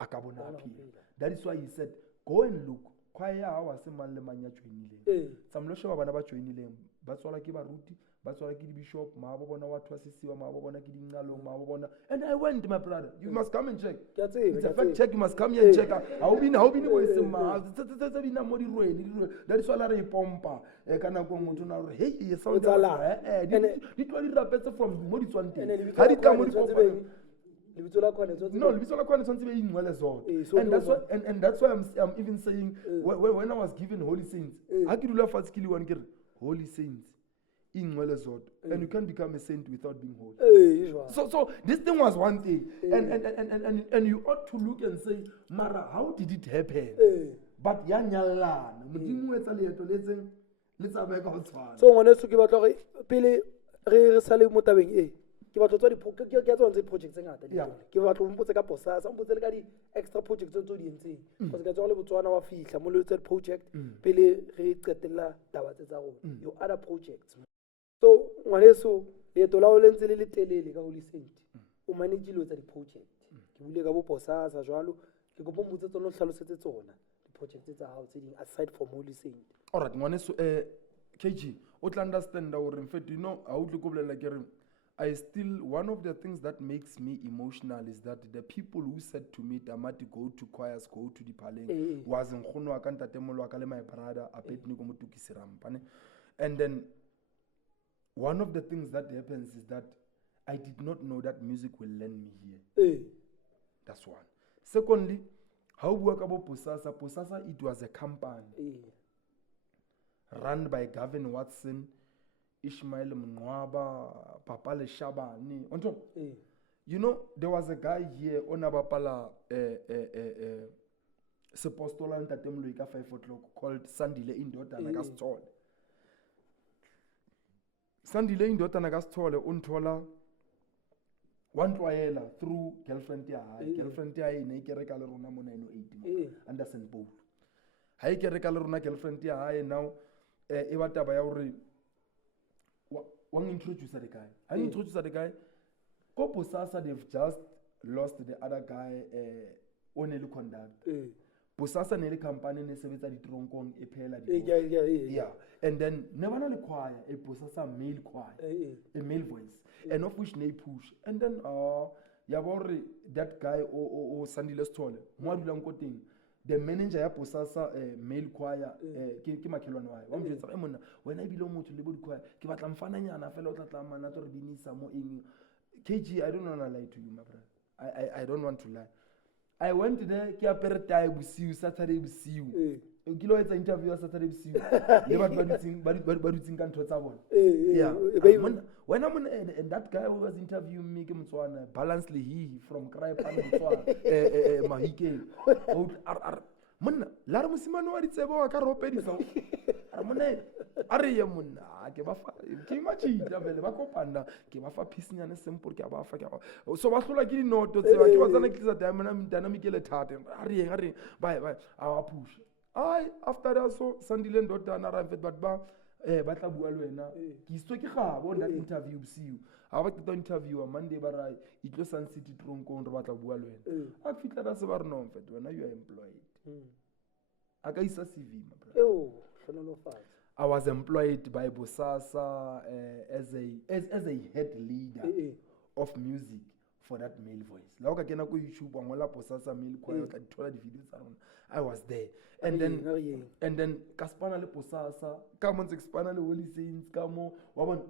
a ka bona phila. That is why he said, go and look, choir ha wa se mang le mang ya joinileng. Samlosho ba bana ba joinileng ba tswala ke baruti, ba tswala ke di bishop, ma ba bona wa thwasisiwa, ma ba bona ke dingalo, ma ba bona. And I went, my brother, you must come and check. It's a fact check, you must come here and check. How been go sema tsa bina mo di rwele. That is why la re pompa e kana go motho na re hey e sound di twa di rapetse from mo di tswanteng. Ha di ka mo di pompa. No, lebitso la kwana tshwantse be ingwele zona. And that's why I'm even saying when I was given Holy Saints, ha ke dula fatshe ke le one ke re Holy Saints ingwele zona, and you can't become a saint without being holy. So this thing was one thing, and you ought to look and say, Mara, how did it happen? But ya nyalana modimo etsa leeto le tseng le tsamaya ka go tshwana. So ngwana se ke batla gore pele re sale mo tabeng ke batla tswa ke tswa tse project tse ngata ke batla o mpotse ka Bosasa, o mpotse le ka di extra projects tse di entseng because ke tswa le Botswana wa fihla mo le tse project pele re qetella taba tse tsa rona your other projects. So ngwaneso leeto la o lentse le telele ka Holy Saint o manage lo tsa di project ke bule ka bo Bosasa jwalo ke go pomotse tsona o hlalosetse tsona di project tsa hao tse ding aside from Holy Saint. All right, ngwaneso KG o tla understand hore in fact ha o tle go bolela ke re one of the things that makes me emotional is that the people who said to me, Tamati, go to choirs, go to the Paleng, was in Khono Akanta Temolo my brother, Abednego Mutuki Sirampane. And then one of the things that happens is that I did not know that music will land me here. That's one. Secondly, how work about Bosasa? Bosasa, it was a company run by Gavin Watson, Ishmael Mnwaba, Papa Le Shabani. You know, there was a guy here on Abapala Sepostola and Tatemluika 5 o'clock called Sandile Indota Nagastol. Sandile Indota Nagastol, Untola, one trial through girlfriend Tia, Nakere Calaruna Monano 18, Anderson Bowl. Haikere Calaruna girlfriend Tia, now Ewata Bayori. One introduce the guy. I introduce the guy. Kopo Sasa, they've just lost the other guy on a conduct. Posasa nele company ne sebetsa di tronkong e phela di. Yeah. And then never only choir, a Posasa male choir, a male voice, and of which they push. And then Yabori that guy or Sandile Stole, Mwadulang Koting. The manager ya Posasa male choir ke makelwana wa wa mjetsa emona wena e bile o motho le bo di choir ke batla mfana nyana fela o tla tla mana to re binisa mo eng KG. I don't want to lie to you, my brother. I don't want to lie. I went there ke apere tie bosiu Saturday bosiu ke lo etsa interview Saturday bosiu le batho ba dutsing ka ntho tsa bona. Yeah, when I'm and that guy who was interviewing me ke Motswana balance le he from Kraipan Motswana Mahike monna la re mosimane wa ditsebo wa ka ropedisa a monna a re ye monna ke ba fa ke machita vele ba kopana ke ba fa piece nyane simple ke ba fa ke so ba hlola ke dinoto tseba ke ba tsana ke tsa dynamic le thate a re bye a push after that so Sandile Ndota na Ravet but ba tla bua le wena ke istwe ke gabo that interview bosiu ha ba tla interview Monday ba ra itlo Sun City Tronkong re ba tla bua le wena a fitla ba se ba re no mfet wena you are employed aka isa CV my brother. I was employed by Bosasa as a head leader of music for that male voice. La ka kena ko YouTube wa ngola Bosasa male choir ka dithola di video tsa rona. I was there. And then Kaspana le Bosasa, come on Kaspana le Holy Saints, come on.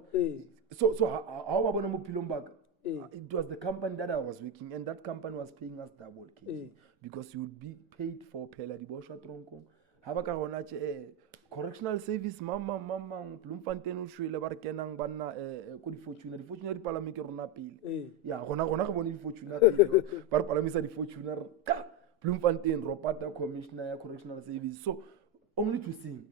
So how ba bona mo philong baka? It was the company that I was working, and that company was paying us double KG, because you would be paid for phela diboshwa tronko. Haba ka gona correctional service mama Bloemfontein o shwele ba re kenang banna ko di Fortuna di palame ke rona pele. Ya gona ga bone di Fortuna pele ba re palamisa di Fortuna ka Bloemfontein Ropata commissioner ya correctional service. So only to sing.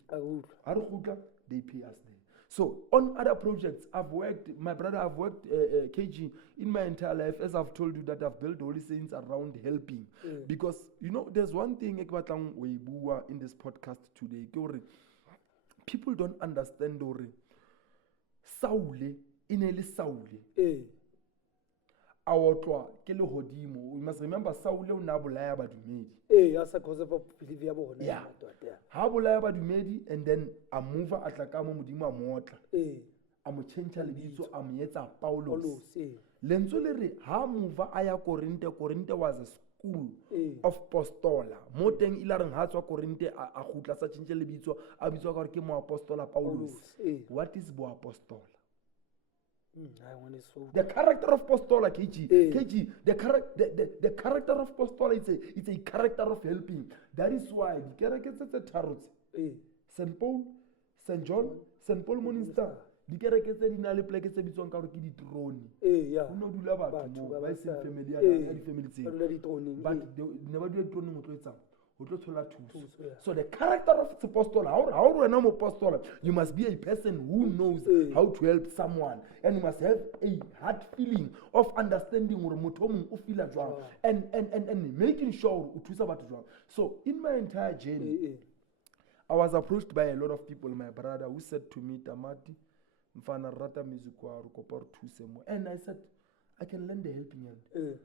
They pay us there. So on other projects, I've worked KG in my entire life, as I've told you, that I've built Holy Saints around helping. Because, there's one thing in this podcast today. People don't understand Saule, inele Saule. We must remember Saule o na bolaya badumedi. Yeah. Ha bolaya badumedi, and then a mover atlaka mo modimo a motla. A mo change lebitso a mo etsa Paulos. Lentswe le re ha mover aya Korinte was a school of Postola. Mo teng ila reng ha tswa Korinte a gutla sa change lebitso a bitswa ka re ke mo apostola Paulos. What is bo apostola? The character of Postola, KG, the character of Postola it's a character of helping. That is why the characters at the tarot, St. Paul, St. John, St. Paul Morningstar, the characters in alle places se bitswang ka re ke ditrone. Uno dula batho ba se familiar ya family but never do ditrone mo tlo etsang. So the character of the apostle, how apostle, you must be a person who knows how to help someone, and you must have a heart feeling of understanding and making sure. So in my entire journey, I was approached by a lot of people, my brother, who said to me, Tamati, and I said, I can lend a helping hand.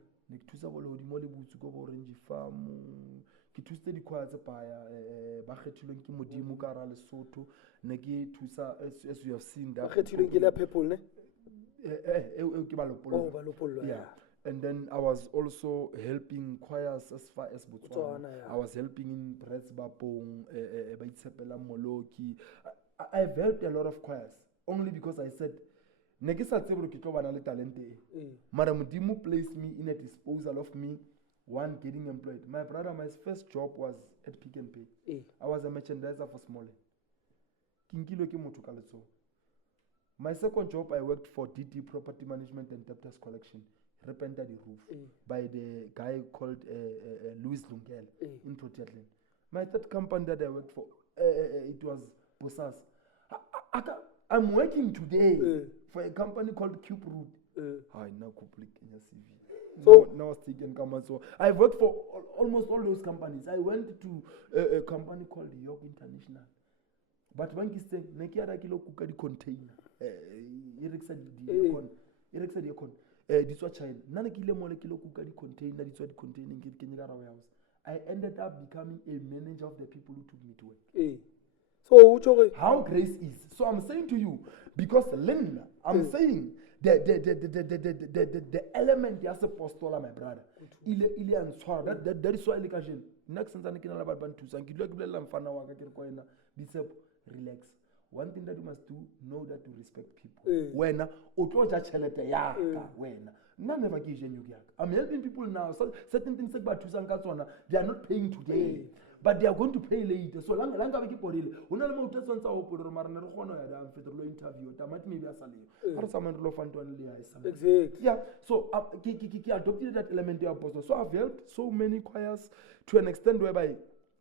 Ke thusa dikhwa tse paya ba kgethilweng ke modimo ka ra Lesotho ne ke thusa, as you have seen that kgethilweng ke la people ne ke balopolo. Yeah. And then I was also helping choirs as far as Botswana. I was helping in Bretsbapong, ba itshepela Moloki. I've helped a lot of choirs only because I said ne ke sa tsebe gore ke tlo bana le talent mara modimo placed me in a disposal of me. One, getting employed. My brother, my first job was at Pick n Pay. I was a merchandiser for Smole. My second job, I worked for DD Property Management and Debtors Collection. Repainted the roof by the guy called Louis Lungel in Proteatland. My third company that I worked for, it was Bosas. I'm working today for a company called Cube Root. I now complete in your CV. So now so I've worked for almost all those companies. I went to a company called York International. But when you say nekiara kilo kuka di container, this was China. None kilo mole kilo kuka di container, this was the container in Kenya warehouse. I ended up becoming a manager of the people who took me to work. So how grace is. So I'm saying to you, because Lynn, I'm saying the element as a apostola, my brother. That is why next relax. One thing that you must do, know that to respect people. When none ever gives you. I'm helping people now. So certain things about they are not paying today. But they are going to pay later. So long keep on exactly. Yeah. So I adopted that element of apostle. So I've helped so many choirs to an extent whereby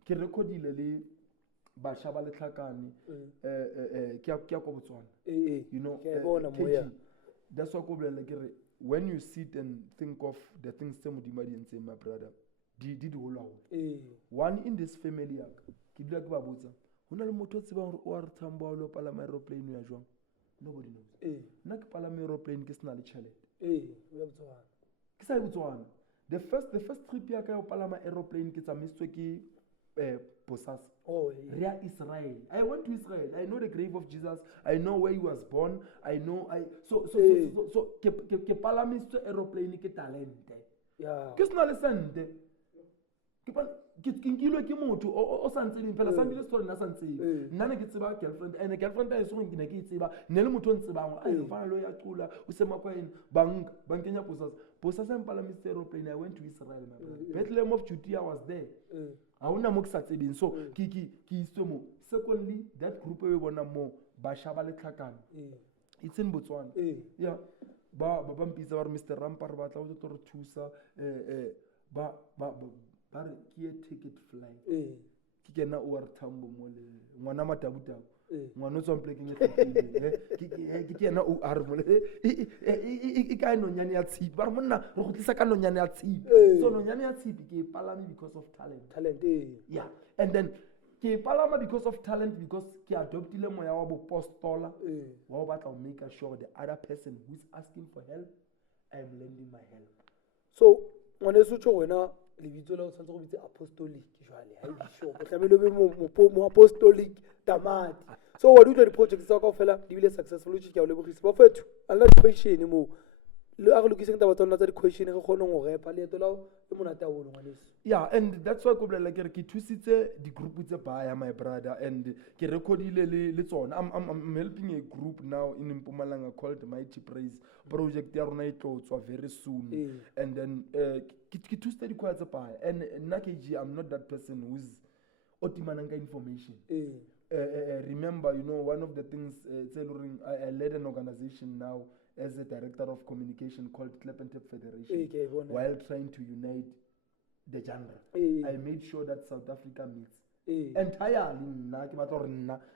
ke recordile Bashaba Letlakani you know, that's what when you sit and think of the things Semudimadi and say, my brother, did one in this family nobody knows. Aeroplane the first trip aeroplane Posas. Israel. I went to Israel. I know the grave of Jesus. I know where he was born. I know so ke palamisto aeroplane ke talent. Yeah. Ke sna le sente. ke nkilwe ke motho o sa ntsebeng phela sa mbile story nna sa ntsebe nna ne ke tseba girlfriend and girlfriend e sengwe ke ne ke e tseba ne le motho o ntsebang a mfana lo ya cula o se makwaeni bankenya posas empalamise aeroplane. I went to Israel, my brother. Bethlehem of Judea was there. Ha hona mo ke sa tsebeng, so ke iswe mo. Secondly, that group we bona mo ba shaba le tlhakana, it's in Botswana. Yeah, ba mpitsa ba re Mr. Rampa re batla go tlo re thusa ba re ke ticket flight ke kena o re Tambo mo le ngwana Matabutabu ngwana o tswang plekeng e tlhophile ke kena o re mo le e ka nonyane ya tshipi ba re monna re go tlisa ka nonyane ya tshipi, so nonyane ya tshipi ke palame because of talent. Yeah, and then ke palama because of talent, because ke adoptile moya wa bopostola wa go batla go make sure the other person who's asking for help, I am lending my help. So ngwaneso tšho wena lebitso la o tshwanetse go bitse apostolic jwale ha ebisho go tlamehile be mo apostolic tamati. So wa di utlwa di-project tsa ka fela di bile successful ke a o lebogisa ba fethu a nna di-question mo le a go lokiseng taba tsona tsa di-question re kgone go repa leeto lao le monate a bone ngwaneso. Yeah, and that's why ko bolela ke re ke thusitse di-group tse baya, my brother, and ke recordile le tsona. I'm helping a group now in Mpumalanga called Mighty Praise. Project ya rona e tlo tswa very soon. And then ke thusitse di-choir tse baya, and nna KG, I'm not that person who's otimananga information. Remember, you know, one of the things I led an organization now as a director of communication called Clap and Tap Federation, while trying to unite the genre. I made sure that South Africa meets entirely.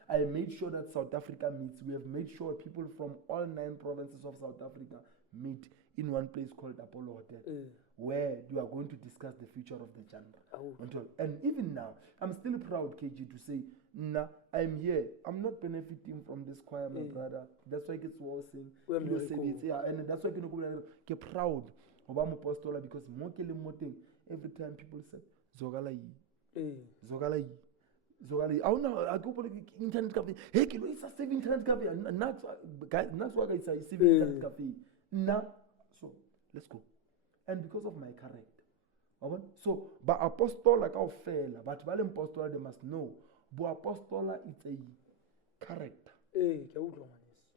I made sure that South Africa meets. We have made sure people from all 9 provinces of South Africa meet in one place called Apollo Hotel, where you are going to discuss the future of the genre. And even now, I'm still proud, KG, to say, I'm here. I'm not benefiting from this choir, my brother. That's why it's waltzing. Yeah, and that's why I'm proud of our apostola, because every time people say, Zogalai. I go for internet cafe. Hey, kilo is a saving internet cafe. That's why it's a saving internet cafe. So let's go. And because of my character. So, but apostola like our fella, but while apostola they must know. But apostola is a character.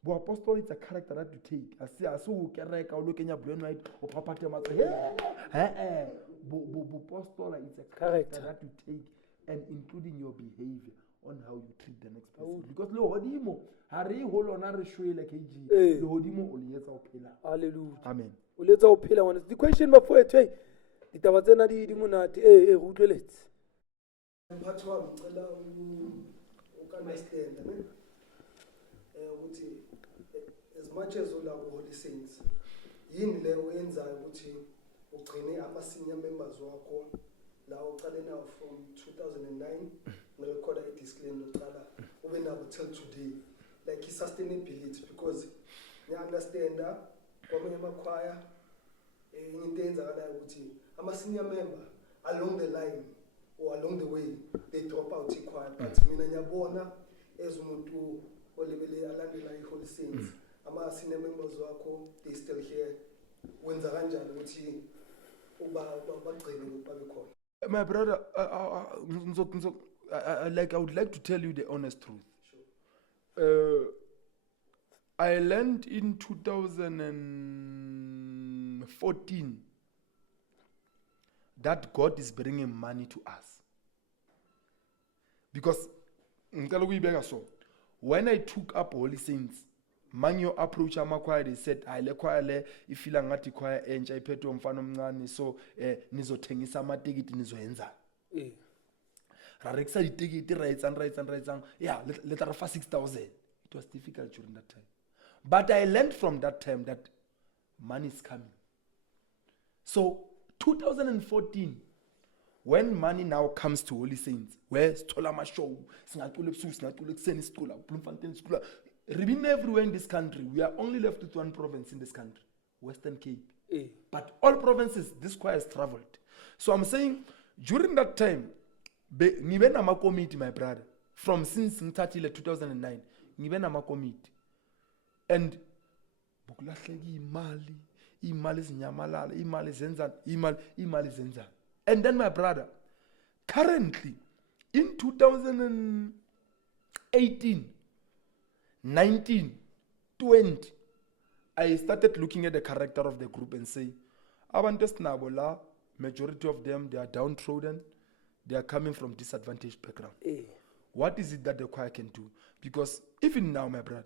But apostle is a character that you take. I saw kereka o lokenya brain right o papate matse. Apostle is a character that you take, and including your behavior on how you treat the next person. Because lo hodimo ha re holona re shwele KG. Lo hodimo o le etsa o phela. Hallelujah. Amen. O le etsa o phela ngwana. The question ba for hey. Ditaba tsena di monate re utlweletse. Mphathi wami ngicela ukanderstand ne ukuthi as much as ola ku Holy Saints yini le oyenzayo ukuthi ugcine ama senior members wakho la uqale nawo from 2009 ngirecorda i-discipline loqala ube nabo till today, like i-sustainability, because ngiya understanda kwamanye amakhwaya into eyenzakalayo ukuthi ama senior member along the line or along the way they drop out i-choir, but mina ngiyabona as umuntu olebele alandela i-Holy Saints ama senior members wakho they still here. Wenza kanjani ukuthi bagcine babe khona? My brother, I would like to tell you the honest truth. Sure. I learned in 2014 that God is bringing money to us. Because when I took up Holy Saints, Manyo approach amakwaya, they said le choir le ifila ngathi choir entsha iphethe umfana omncane, so nizothengisa amatikiti nizoyenza ra rekisa ditikiti ra etsang yeah let ra fa 6,000. It was difficult during that time, but I learned from that time that money is coming. So 2014, when money now comes to Holy Saints, where stola ma show singacule ebusuku singacule ekuseni sicula Bloemfontein sicula Ribin everywhere in this country. We are only left with one province in this country, Western Cape. But all provinces, this choir has traveled. So I'm saying, during that time, nibe na committee, my brother, from since 2009, nibe na committee. And imali zinyamalala, imali zenza. And then my brother, currently in 2018, 19, 20, I started looking at the character of the group and say, abantu esinabo la, majority of them, they are downtrodden, they are coming from disadvantaged background. What is it that the choir can do? Because even now, my brother,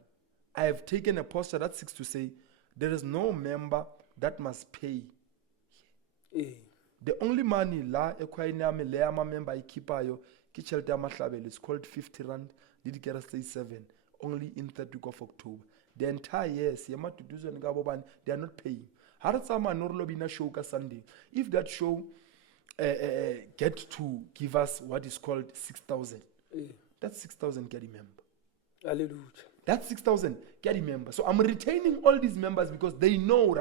I have taken a posture that seeks to say, there is no member that must pay. The only money la ekwainame le ama member ikipayo kichelta amahlabelo is called 50 rand, did get us say 7 only in 3rd week of October. The entire year, they are not paying. Haratsama Norlobina show ka Sunday. If that show get to give us what is called 6,000, that's 6,000 get a member. Hallelujah. That's 6,000 get a member. So I'm retaining all these members because they know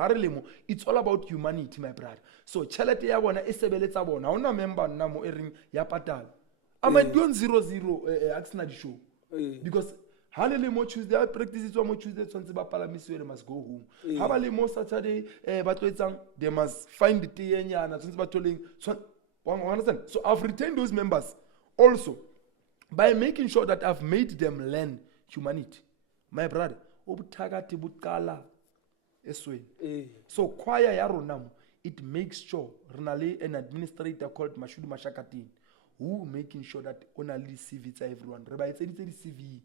it's all about humanity, my brother. So chalete ya bona esebeletsa bona. Ona member na mo ering ya patal. I'm doing 0-0 aksina di show. Because Halele mo Tuesday, I practice it mo Tuesday, so they must go home. Habale mo Saturday, they must find the TNA and so understand? So I've retained those members also by making sure that I've made them learn humanity. My brother, so choir ya rona, it makes sure Renale an administrator called Mashudu Mashakatin, who making sure that only CV to everyone. It's CV.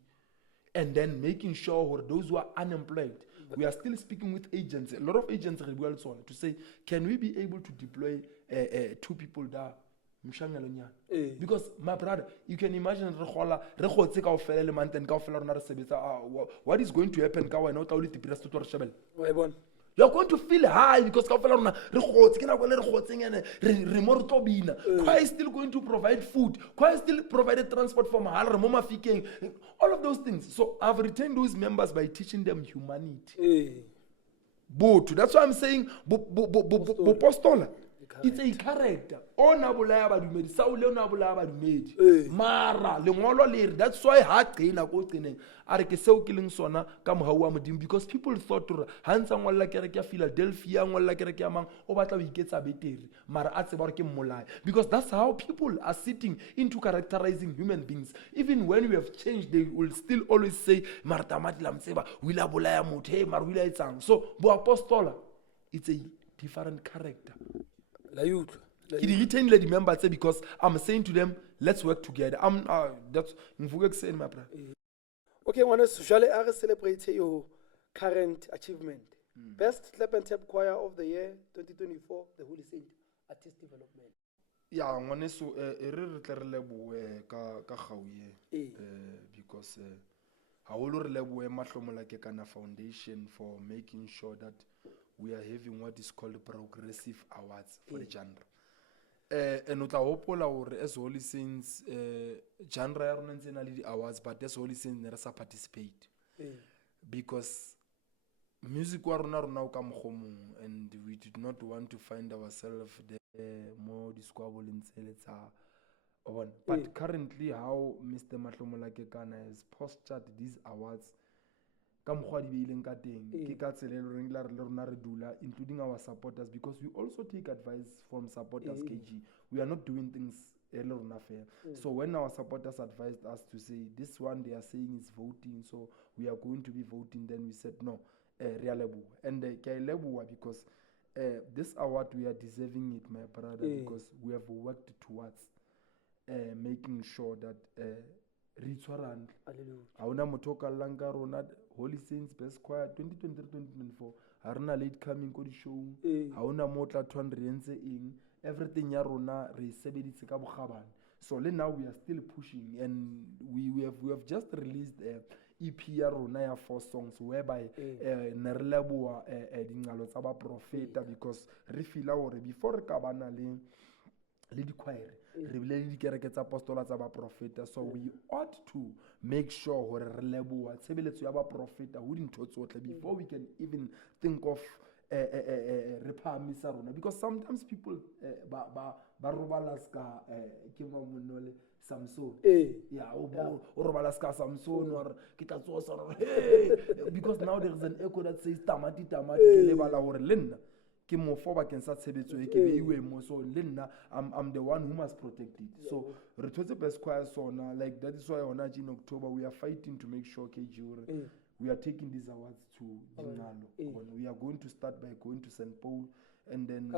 And then making sure those who are unemployed, we are still speaking with agents. A lot of agents are to say, can we be able to deploy 2 people there? Because my brother, you can imagine what is going to happen. You're going to feel high because choir is still going to provide food. Choir is still provided transport from all of those things. So I've retained those members by teaching them humanity. But that's why I'm saying Postola. It's a character. Mara, that's why because people thought Philadelphia because that's how people are sitting into characterizing human beings. Even when we have changed, they will still always say so Apostola, it's a different character. Retain the members because I'm saying to them, let's work together. That's my brother. Okay, one is usually I celebrate your current achievement. Best clap and tap choir of the year 2024, the Holy Saint Artist Development. Yeah, one so because I will foundation for making sure that we are having what is called progressive awards for the genre. And what I hope as Holy Saints genre awards, but as Holy Saints never participate because music now come home, and we did not want to find ourselves there more disquabling. But currently, how Mr. Mahlomola Kekana has postured these awards, including our supporters, because we also take advice from supporters. KG, we are not doing things fair. So when our supporters advised us to say this one, they are saying is voting, so we are going to be voting, then we said no, and because this award we are deserving it, my brother, because we have worked towards making sure that Ritwarand, Auna Motoka Langa Ronad, Holy Saints Best Choir 2023-2024, Arna late coming to the show, Auna Mota Twanriense in everything Yarona Resebedi Sikabu Haban. So now we are still pushing, and we have just released EP Yarona 4 songs whereby Nerlebua Dingalo Saba Profeta, because Refila or before Cabana Lady Choir. So we ought to make sure before we can even think of because sometimes people Samson, Samson, or because now there is an echo that says Tamati or Linda. ke mofo bakeng sa tshebetso e ke beiwe mo, so le nna I'm the one who must protect it. So re thotse best choir sona, like that is why on in October we are fighting to make sure KG we are taking these awards to Dingalo. We are going to start by going to St. Paul, and then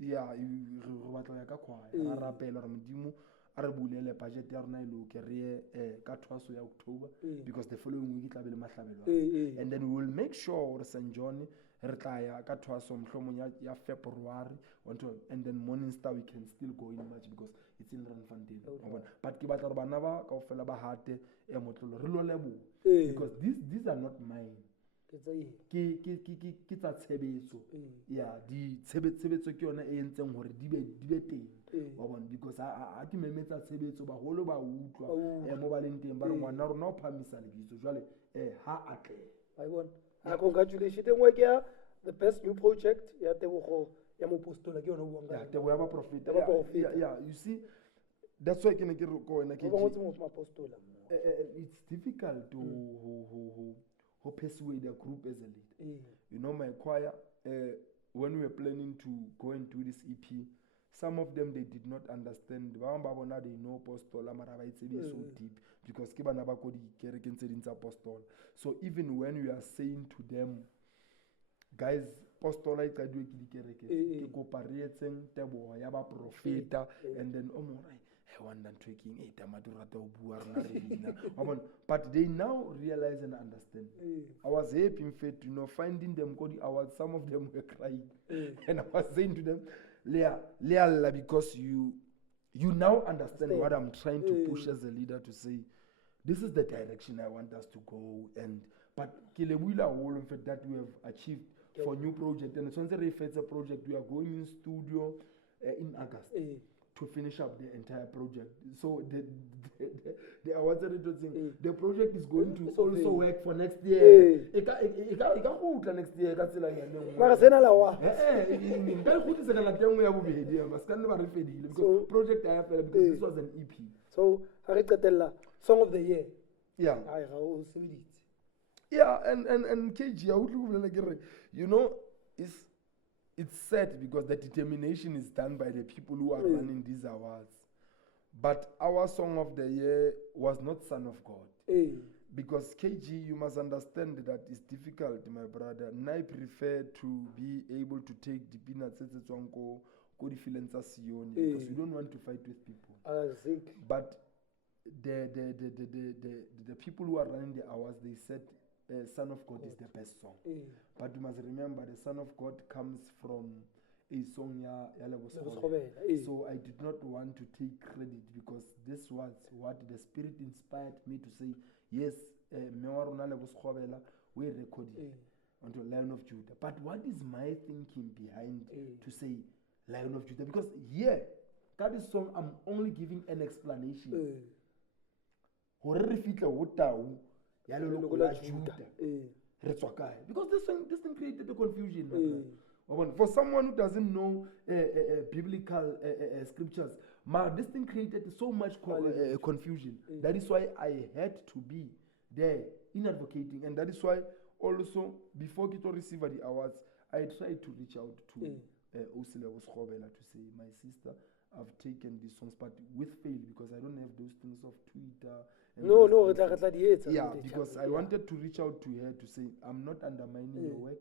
yeah, re batla ya ka choir ra rapela re modimo a re bulele budget ya rona ile o kere ka thwaso ya October, because the following week tla be le mahlabelo, and then we will make sure re St. John re tla ya ka thwaso mhlomong ya February, and then Morning Star we can still go in March because it's in Randfontein. But ke batla re bana ba kaofela ba hate e motlolo re lo lebo, because these are not mine. Ke tsa tshebetso. Yeah, di tshebetso ke yona e entseng hore di be teng. Because a ke memetsa tshebetso ba holo ba utlwa mo baleng teng ba re ngwana rona o phamisa lebitso jwale ha atle. I want. Congratulations work ya the best new project ya Tebogo ya Mopostola ke yona buang ka. Yeah, Tebogo ya ba Prophet. Yeah, you see, that's why ke ne ke re ko wena ke it's difficult to persuade a group as a leader. You know, my choir, when we were planning to go and do this EP, some of them, they did not understand. They know apostol, so deep, because apostol. So even when we are saying to them, guys, apostol, and then but they now realize and understand. I was happy, in fact, finding them got the awards. Some of them were crying, and I was saying to them, Leah, because you now understand what I'm trying to push as a leader to say. This is the direction I want us to go, but Kilebula all of it that we have achieved for new project, and it's a project we are going in studio in August. To finish up the entire project. So the awards the project is going to also work for next year. Next year. Because project I have because this was an EP. So song of the year. Yeah. Yeah, and KG, you know, it's sad because the determination is done by the people who are running these awards. But our song of the year was not Son of God. Because KG, you must understand that it's difficult, my brother. And I prefer to be able to take the peanuts because we don't want to fight with people. But the people who are running the awards, they said Son of God is the best song. But you must remember, the Son of God comes from a song so I did not want to take credit because this was what the Spirit inspired me to say, yes, we recorded onto Lion of Judah. But what is my thinking behind to say Lion of Judah? Because that is song, I'm only giving an explanation. Because this thing created a confusion. For someone who doesn't know biblical scriptures, this thing created so much confusion. That is why I had to be there in advocating, and that is why also before Kito received the awards, I tried to reach out to Osile Oskobela to say, my sister, I've taken these songs, but with fail because I don't have those things of Twitter. Because I wanted to reach out to her to say, I'm not undermining your work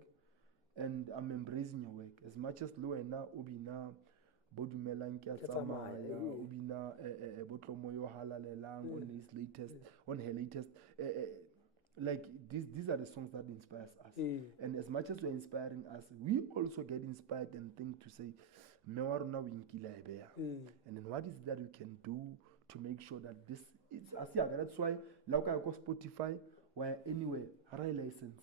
and I'm embracing your work. As much as Loena, Ubina, Bodumelankia Tsamaya, Ubina, Botlomoyo Halalelang on her latest. Like these are the songs that inspires us. And as much as we're inspiring us, we also get inspired and think to say, and then what is that we can do to make sure that this is that's why Spotify where anyway Harai license.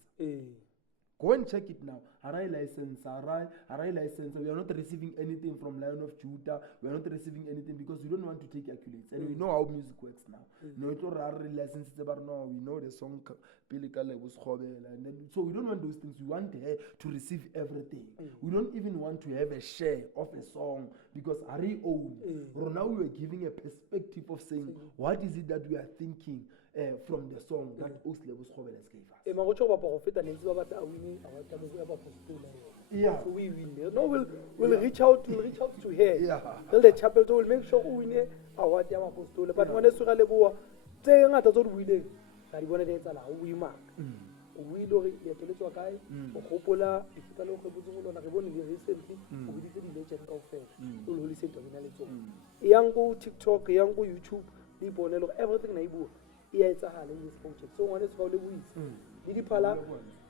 Go and check it now. Harai license, Harai license. We are not receiving anything from Lion of Judah. We are not receiving anything because we don't want to take accolades. And we know how music works now. We know the song and then, so we don't want those things. We want her to receive everything. We don't even want to have a share of a song because Hari own. Now we are giving a perspective of saying what is it that we are thinking from the song that Oslebo Schobeles gave us. mara go tšwa go bapa go feta nentse ba batla a wine award ya mo ya bapostola Yeah. so we win there. No, we'll reach out to her. Yeah. Tell the chapel to will make sure we win award ya bapostola but ngwane se ga leboa tse ngata tso di buileng ga di bona di etsala o ima o buile gore le toletswa kae o gopola difuta le go botse go lona re bone le recently o boditse di legend kaofela o le holiseng to bina le tsona e yang go TikTok e yang go YouTube di bone lo everything na ibua e a etsagala in this project so ngwane se ga o le buitse di diphala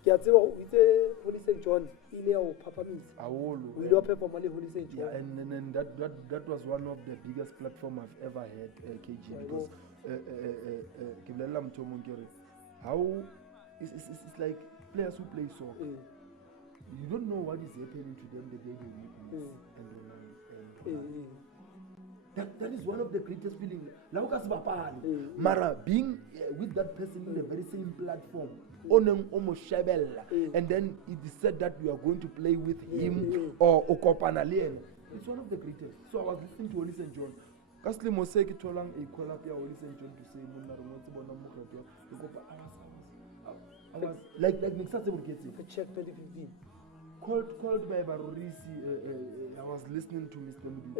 ke a tseba go itse Holy St John ile ya o phapamisa Awolo. o ile wa perform le Holy St Yeah, John and that was one of the biggest platform I've ever had, KG, because ke bolelela motho o mong ke re, how it's like players who play soccer. You don't know what is happening to them the day they lose and they win. That is one of the greatest feelings. Mara being with that person in the very same platform, and then it is said that we are going to play with him or Okopanalien. It's one of the greatest. So I was listening to Holy St John. Kasli Moseki Tolang a call up Holy St John to say I was like Nixasable gets it. check 2015 Called by Barorisi, I was listening to Mr. Lubi.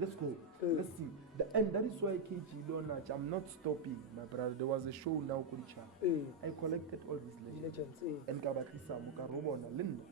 Let's go. Let's see. And that is why KG Lonach, I'm not stopping, my brother. There was a show now called I collected all these legends. And Kabatisa Mukarobona Linda.